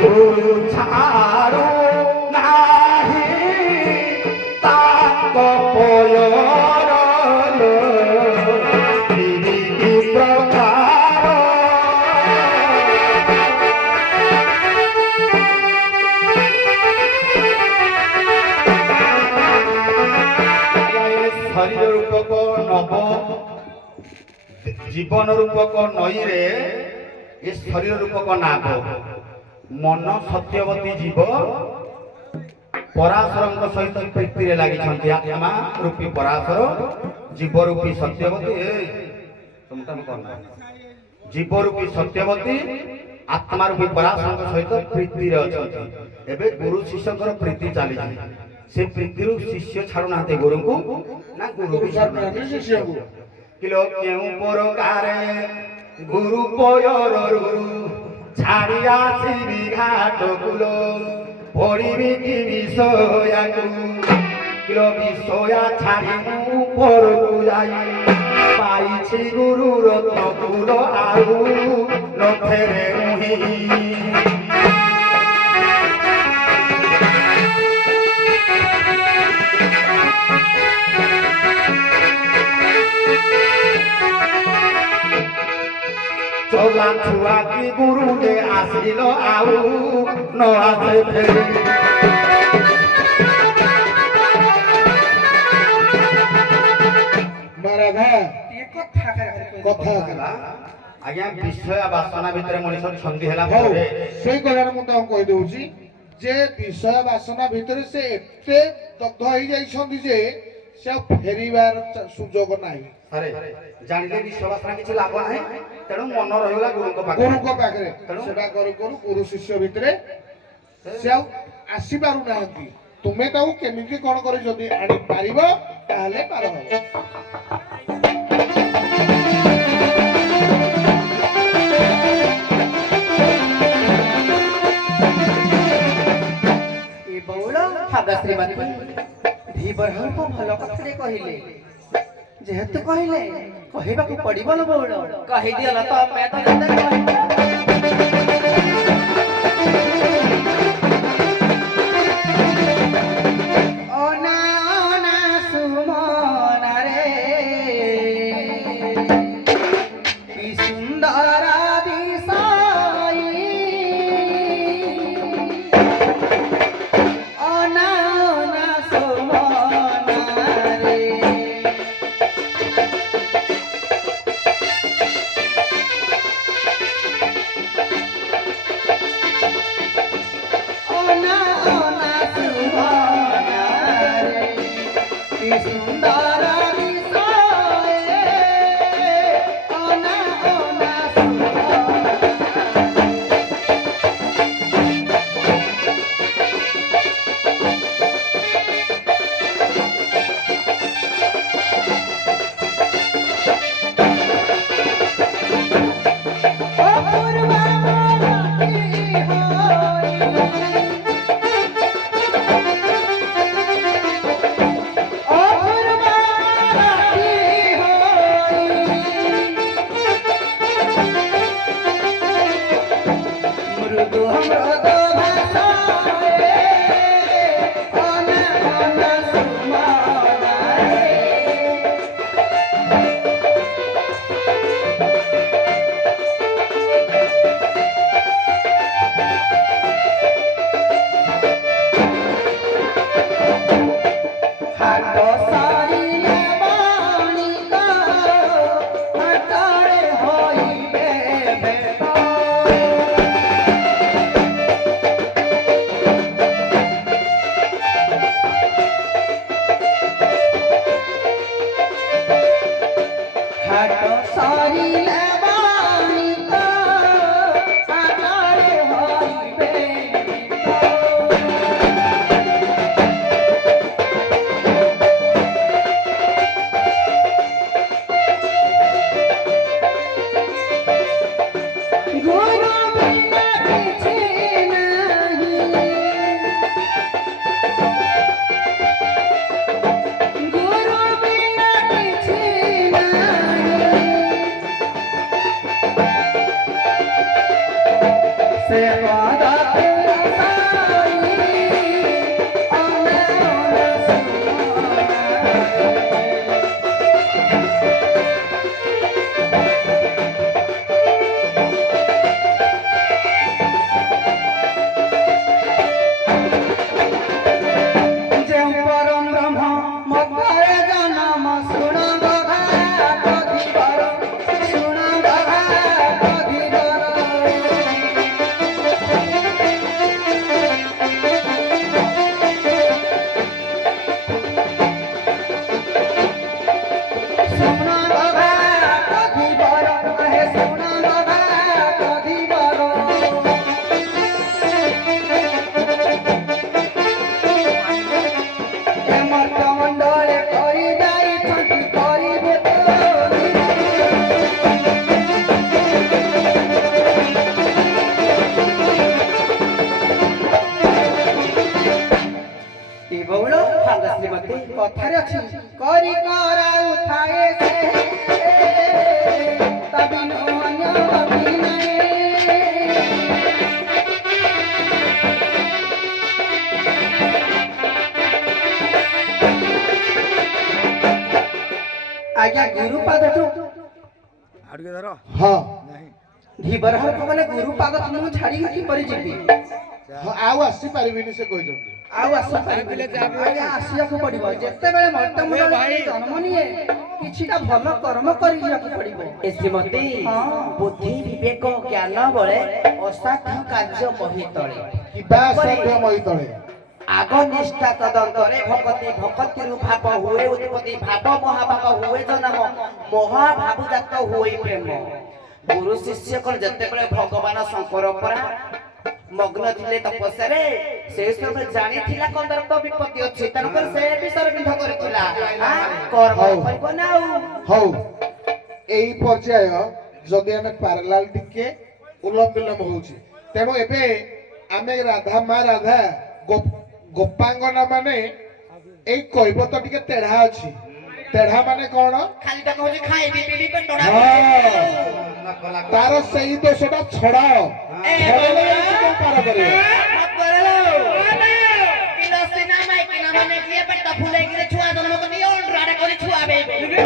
गुरु छाड़ो नाही ताक पयर प्रकार शरीर रूपक नव जीवन रूपक नई रे ये शरीर रूपक नाग मन सत्यवती जीव पराशर सहित प्रीति लगी आत्मा रूपी पराशर जीव रूपी सत्यवती जीव रूपी सत्यवती आत्मा रूपी पराशर सहित प्रीति एबे गुरु शिष्य प्रीति चली से प्रीति शिष्य छाड़ू ना गुरु को ना गुरु शिष्य को किलो केउ प्रकारे गुरु पयर छाड़िया श्री घाट कुलो पड़िबी कि विषया किलो विषया छाड़ी ऊपर को जाई पाइछि गुरु रत्न कुल आउ नथेरे मुही चला छुआ की गुरु ने आसिल आउ न आसे फेरी महाराधा कथा आज्ञा विषय बासना भितर मनीष छंदी ହେଲା ହଉ ପରେ ସେଇ କଥାରେ ମୁଁ ତାଙ୍କୁ କହିଦଉଛି ଯେ ବିଷୟ ବାସନା ଭିତରେ ସେ ଏତେ ଦଗ୍ଧ ହେଇଯାଇଛନ୍ତି ଯେ ସେ ଆଉ ଫେରିବାର ସୁଯୋଗ ନାହିଁ ଆରେ ଜାଣିଲେ ବିଷୟ ବାସନା କିଛି ଲାଭ ନାହିଁ ତେଣୁ ମନ ରହିଲା ଗୁରୁଙ୍କ ପାଖରେ ଗୁରୁଙ୍କ ପାଖରେ ସେବା କରୁ କରୁ ଗୁରୁ ଶିଷ୍ୟ ଭିତରେ ସେ ଆଉ ଆସିପାରୁନାହାନ୍ତି ତୁମେ ତାକୁ କେମିତି କଣ କରି ଯଦି ଆଣିପାରିବ ତାହେଲେ ପାର ହବ श्रीमती धीबरहर को भल कथारे कहले जेहेतु कहले कहबाकू पड़िबो न बौड़ कहि दियल तो मैं तो जंदर ओना ओना सुमना रे की सुंदर दिसाई ଗୁରୁପାଦଠୁ ହଁ ଧିବର ହଳକ ଗଲେ ଗୁରୁପାଦ ମୁଁ ଛାଡ଼ିକି କିପରି ଯିବି? ହଁ, ଆଉ ଆସିପାରିବିନି ସେ କହିଛନ୍ତି। ଆଉ ଆସିବାକୁ ପଡିବ। ଯେତେବେଳେ ମର୍ତ୍ତମଣ୍ଡଳରେ ଜନ୍ମ ନିଏ କିଛିଟା ଭଲ କର୍ମ କରି ଯିବାକୁ ପଡିବ। ଶ୍ରୀମତୀ ବୁଦ୍ଧି ବିବେକ ଜ୍ଞାନ ବଳେ ଅସାଧ୍ୟ କାର୍ଯ୍ୟ ମହିତଳେ କିବା ସାଧ୍ୟ ମହିତଳେ ଆଗ ନିଷ୍ଠା ତଦନ୍ତରେ ଭକତି ଭକତିରୁ ଭାବ ହୁଏ ଉତ୍ପତ୍ତି ଭାବ ମହାଭାବ ହୁଏ ଜନମ ମହାଭାବ ଜାତ ହୁଏ ପ୍ରେମ। ଗୁରୁ ଶିଷ୍ୟ କଣ ଯେତେବେଳେ ଭଗବାନ ଶଙ୍କର ପରା ମଗ୍ନ ଥିଲେ ତପସ୍ୟାରେ ସେ ସମୟରେ ଜାଣିଥିଲା କନ୍ଦର୍ପ ବିପତ୍ତି ଅଛି ତେଣୁକରି ସେ ବିଷୟରେ ବିଧ କରିଥିଲା କର୍ମ କରିବ ନା ଆଉ। ହଉ, ଏଇ ପର୍ଯ୍ୟାୟ ଯଦି ଆମେ ପାରାଲାଲ ଟିକେ ଉଲମ ବିଲମ ହଉଛି, ତେଣୁ ଏବେ ଆମେ ରାଧା ମା ରାଧା ଗୋପାଙ୍ଗନା ମାନେ ଏଇ କୈବତ ଟିକେ ତେଢା ଅଛି। ତେଢା ମାନେ କଣ? ଖାଲି ତ କହୁଛି ଖାଇବି ପିଇବି ପେଟଡା ତାର ସେଇ ଦୋଷଟା ଛଡାଅ। ଛଡେଇଲେ ଯାଇକି କଣ ପାର କରିବ? ଛୁଆ ଜନ୍ମ କରି ଅଣ୍ଡରାଡେ କରି ଛୁଆ ବେଇବେ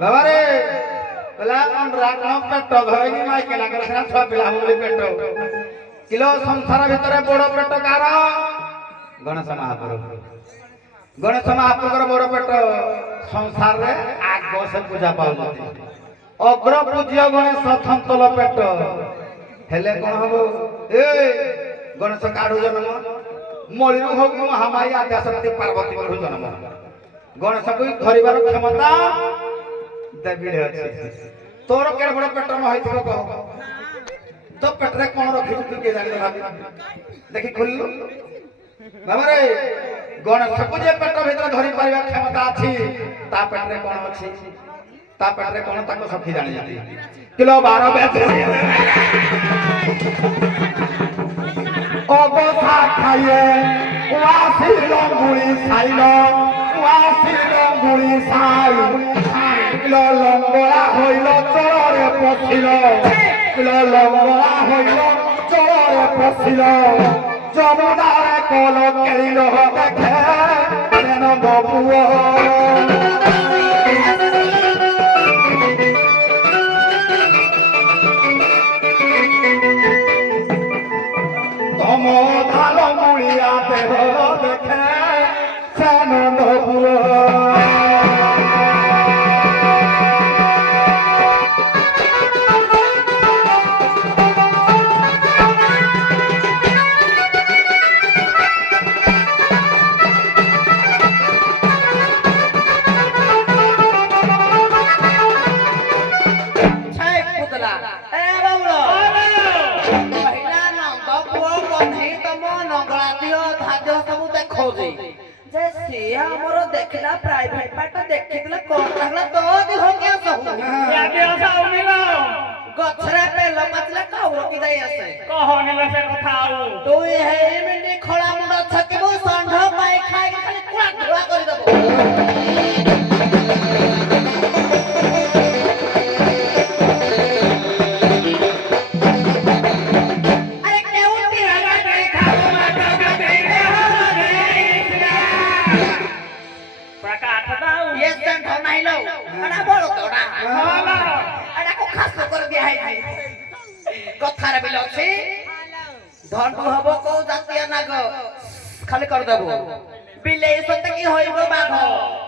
ବାବାରେ পেলা রাখন পেট ধরে মাই কেলা করে ছুয়া পিলা বলি পেট কিলো সংসার ভিতরে বড় পেট কার গণেশ মহাপ্রভু। গণেশ মহাপ্রভুর বড় পেট সংসারে আগ সে পূজা পাউଛନ୍ତି। অগ্র পূজ্য গণেশ থন্তল পেট হেলে কোন হব এ গণেশ কাঢ়ু জন্ম মলিরু হোক মহামায়া আদ্যাশক্তি পার্বতী প্রভু জন্ম। গণেশকে ধরিবার ক্ষমতা দেবীর আছে। তোর কেড়ে বড় পেট ন হইছিল কহ তো পেটরে কোন রখিছু তুই কে জানি ভাবি দেখি খুললু বাবারে গণেশকে যে পেট ভিতরে ধরি পারিবা ক্ষমতা আছে তা পেটরে কোন আছে তা পেটরে কোন তাকে সখী জানি জানি কিলো 12 বেচে অবসা খাইয়ে ওয়াসিল গুড়ি খাইল ওয়াসিল গুড়ি খাই কিলো লঙ্গড়া হইল চরে পছিল কিলো লঙ্গড়া হইল চরে পছিল যমুনারে কল কেলিল দেখে কেন বপুয় তম ধাল মুড়িয়া দেহ দেখে কেন বপুয় देखला प्राइवेट पार्ट देखिला कोन लागला तो दिहो के सब या देह साउनिलो गछरा पे लपतला काउरो की जाई आसे कहनिला से কথা आउ तो हे मिनी खळा मुंड छकिबो संढ पाई खाई खाली कुळा धुळा करि दबो अरे केउती हला दे खाओ माता का दे प्रकाश दाऊ ये संढ नाही लो ଶାଶୁ କରି ଦିଆ ହେଇଛି କଥାରେ ବିଲ ଅଛି ଧଣ୍ଡୁ ହବ କୋଉ ଜାତୀୟ ନାଗ ଖାଲି କରିଦେବୁ ବିଲେଇ ସତେ କି ହଇବ ବାଘ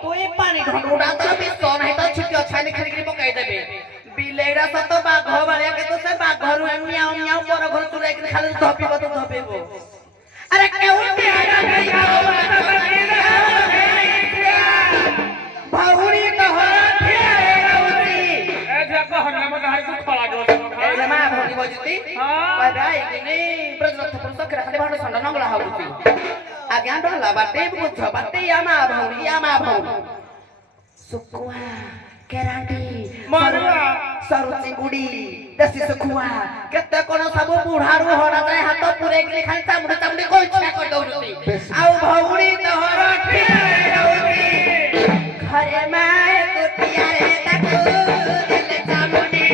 ତୁଇ ପାଣି ଢଣ୍ଡୁଟା ତୋର ବିଷ ନାହିଁ ତ ଛୁଟି ଅଛାନି ଖେଳିକି ପକେଇଦେବେ ବିଲେଇରା ସତ ବାଘ ଭଳିଆ କିନ୍ତୁ ସେ ବାଘରୁ ମିଆଉ ମିଆଉ ପର ଘର ଚୁରାଇକି ଖାଲି ଧପିବ ତ ଧପିବ ଆରେ କେଉଁଠି ଭଉଣୀ ତୋହର ଠିଆ ରହୁଛି ଏ ଯାକ ହନ୍ନାମ ଗାଈ ତୁ ଖଳା ଗଛ ଏ ମା ଭଉଣୀ ବଜିତି କହିବେ ଆଇକିନି ବ୍ରଜରଥ ପୁରୁଷ ଖାଲି ଭାଣ୍ଡ ସଣ୍ଡ ନଙ୍ଗଳା ହଉଛି ଆଜ୍ଞା ଡଲା ବାଟେ ବୁଝ ବାଟେ ମା ଭଉଣୀ ଶୁଖୁଆ କେରାଣ୍ଡି ମରୁଆ ସରୁ ଚିଙ୍ଗୁଡି ଦେଶୀ ଶୁଖୁଆ କେତେ କଣ ସବୁ ବୁଢାରୁ ହଡ଼ା ଯାଏ ହାତ ପୁରେଇକି ଖାଲି ଚାମୁଡି ଚାମୁଡି କଇଛା କରିଦଉଛନ୍ତି ଆଉ ଭଉଣୀ ତୋହର ଠିଆ ରହୁଛି ଘରେ ମା କୁଟିଆରେ ତାକୁ ଦେଲେ ଚାମୁଡି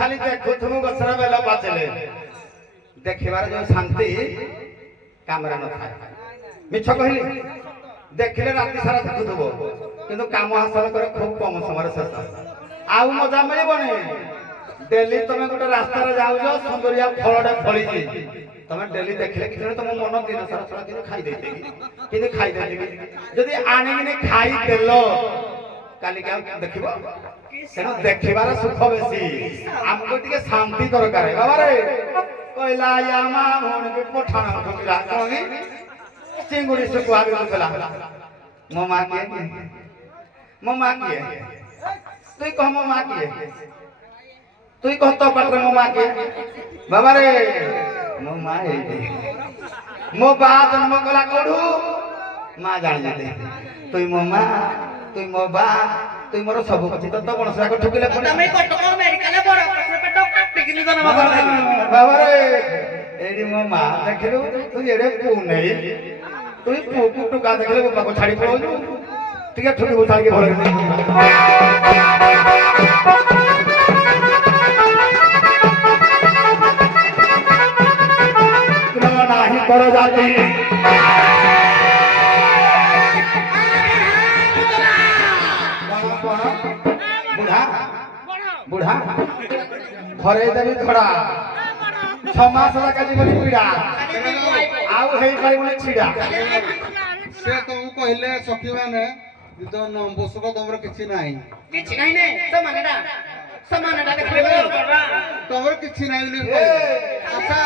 ଖାଲି ଦେଖୁଥିବୁ ଗଛର ବେଲ ପାଚିଲେ ଦେଖିବାର ଯୋଉ ଶାନ୍ତି କାମରେ ନଥାଏ ମିଛ କହିଲି ଦେଖିଲେ ରାତି ସାରା ଦେଖୁଥିବ କିନ୍ତୁ କାମ ହାସଲ করে খুব কম সময়ের শেষ ଆଉ ମଜା ମିଳିବନି ଡେଲି ତମେ ଗୋଟେ ରାସ୍ତାରେ ଯାଉଛ ସୁନ୍ଦରିଆ ଫଳଟେ ଫଳିଛି ତମେ ଡେଲି ଦେଖିଲେ କିଛି ତମ ମନ ଦିନ ସାରା ସାରା କିନ୍ତୁ ଖାଇଦେଇଥିବି ଯଦି ଆଣିକିନି ଖାଇଦେଲ କାଲିକି ଆଉ ଦେଖିବ ତେଣୁ ଦେଖିବାର ସୁଖ ବେଶୀ ଆମକୁ ଟିକେ ଶାନ୍ତି ଦରକାର ବାବାରେ କହିଲା ମା ଭଉଣୀକୁ ପଠାଣ ଠକିଲା କଣ ଚିଙ୍ଗୁଡି ଶୁଖୁଆ ବି ଥିଲା ମୋ ମା କିଏ তুই কহ ମୋ ମା କିଏ তুই কহ তো পাত্রে ମୋ মা କିଏ বাবারে ମୋ মা এইটি ମୋ ବା জন্ম কলা কোড়ু মা জানি যেতে তুই ମୋ মা তুই ମୋ ବା তুই মোর সবু কিছু তো বড় সাগর ঠকিলে তুমি কটক মেডিকেলে বড় পেট কাটিকিনি জন্ম করলি বাবারে এইটি ମୋ মা দেখিলু তুই এড়ে পু নেই তুই পুকু টুকা দেখলে বাপাকে ছাড়ি পড়াউছু টিকে ঠকি ছাড়িকে ভরে नाही कर जाती बुढ़ा बुढ़ा घरे देवी धड़ा 6 मास लगा जीवन पीड़ा आउ हेई पारिबने छिड़ा से तुम कहले सखी माने तो नंबसक तमर किछि नाही ने समानटा देखले तमर किछि नाही ने अच्छा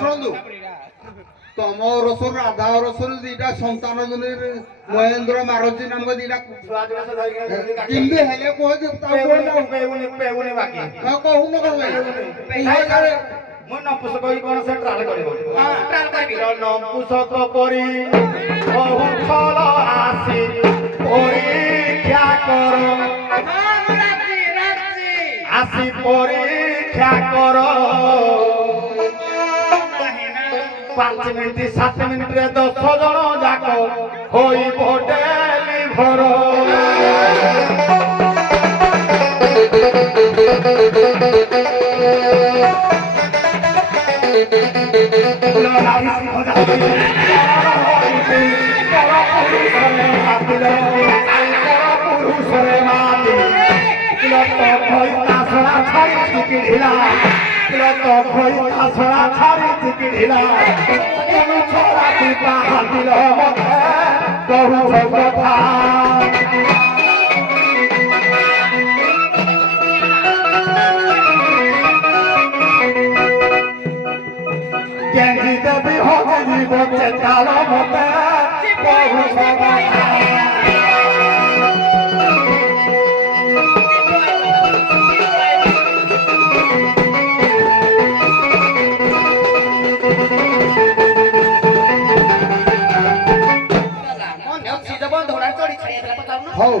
सुनदु तम रसुर राधा रसुर दीटा संतान जने महेंद्र मारुति नाम दीटा किंदे हेले को जे पेउने बाकी कहू न कर मो नपुसक कोन से ट्रायल करबो हां ट्रायल करबी नपुसक परी बहु फल आसी परीक्षा करो हां राजी आसी परीक्षा करो 5 मिनिट 7 मिनिट रे 10 जण जाक होई होटेल भर গেঞ্জি দেবী হকে জীব চেতাল মতে বহু সময় ମନେ ଅଛି ଯେ ବନ୍ଧୁଡ଼ା ଚଢି ଛାଡ଼ିଆ ପଚାରୁନ ହଉ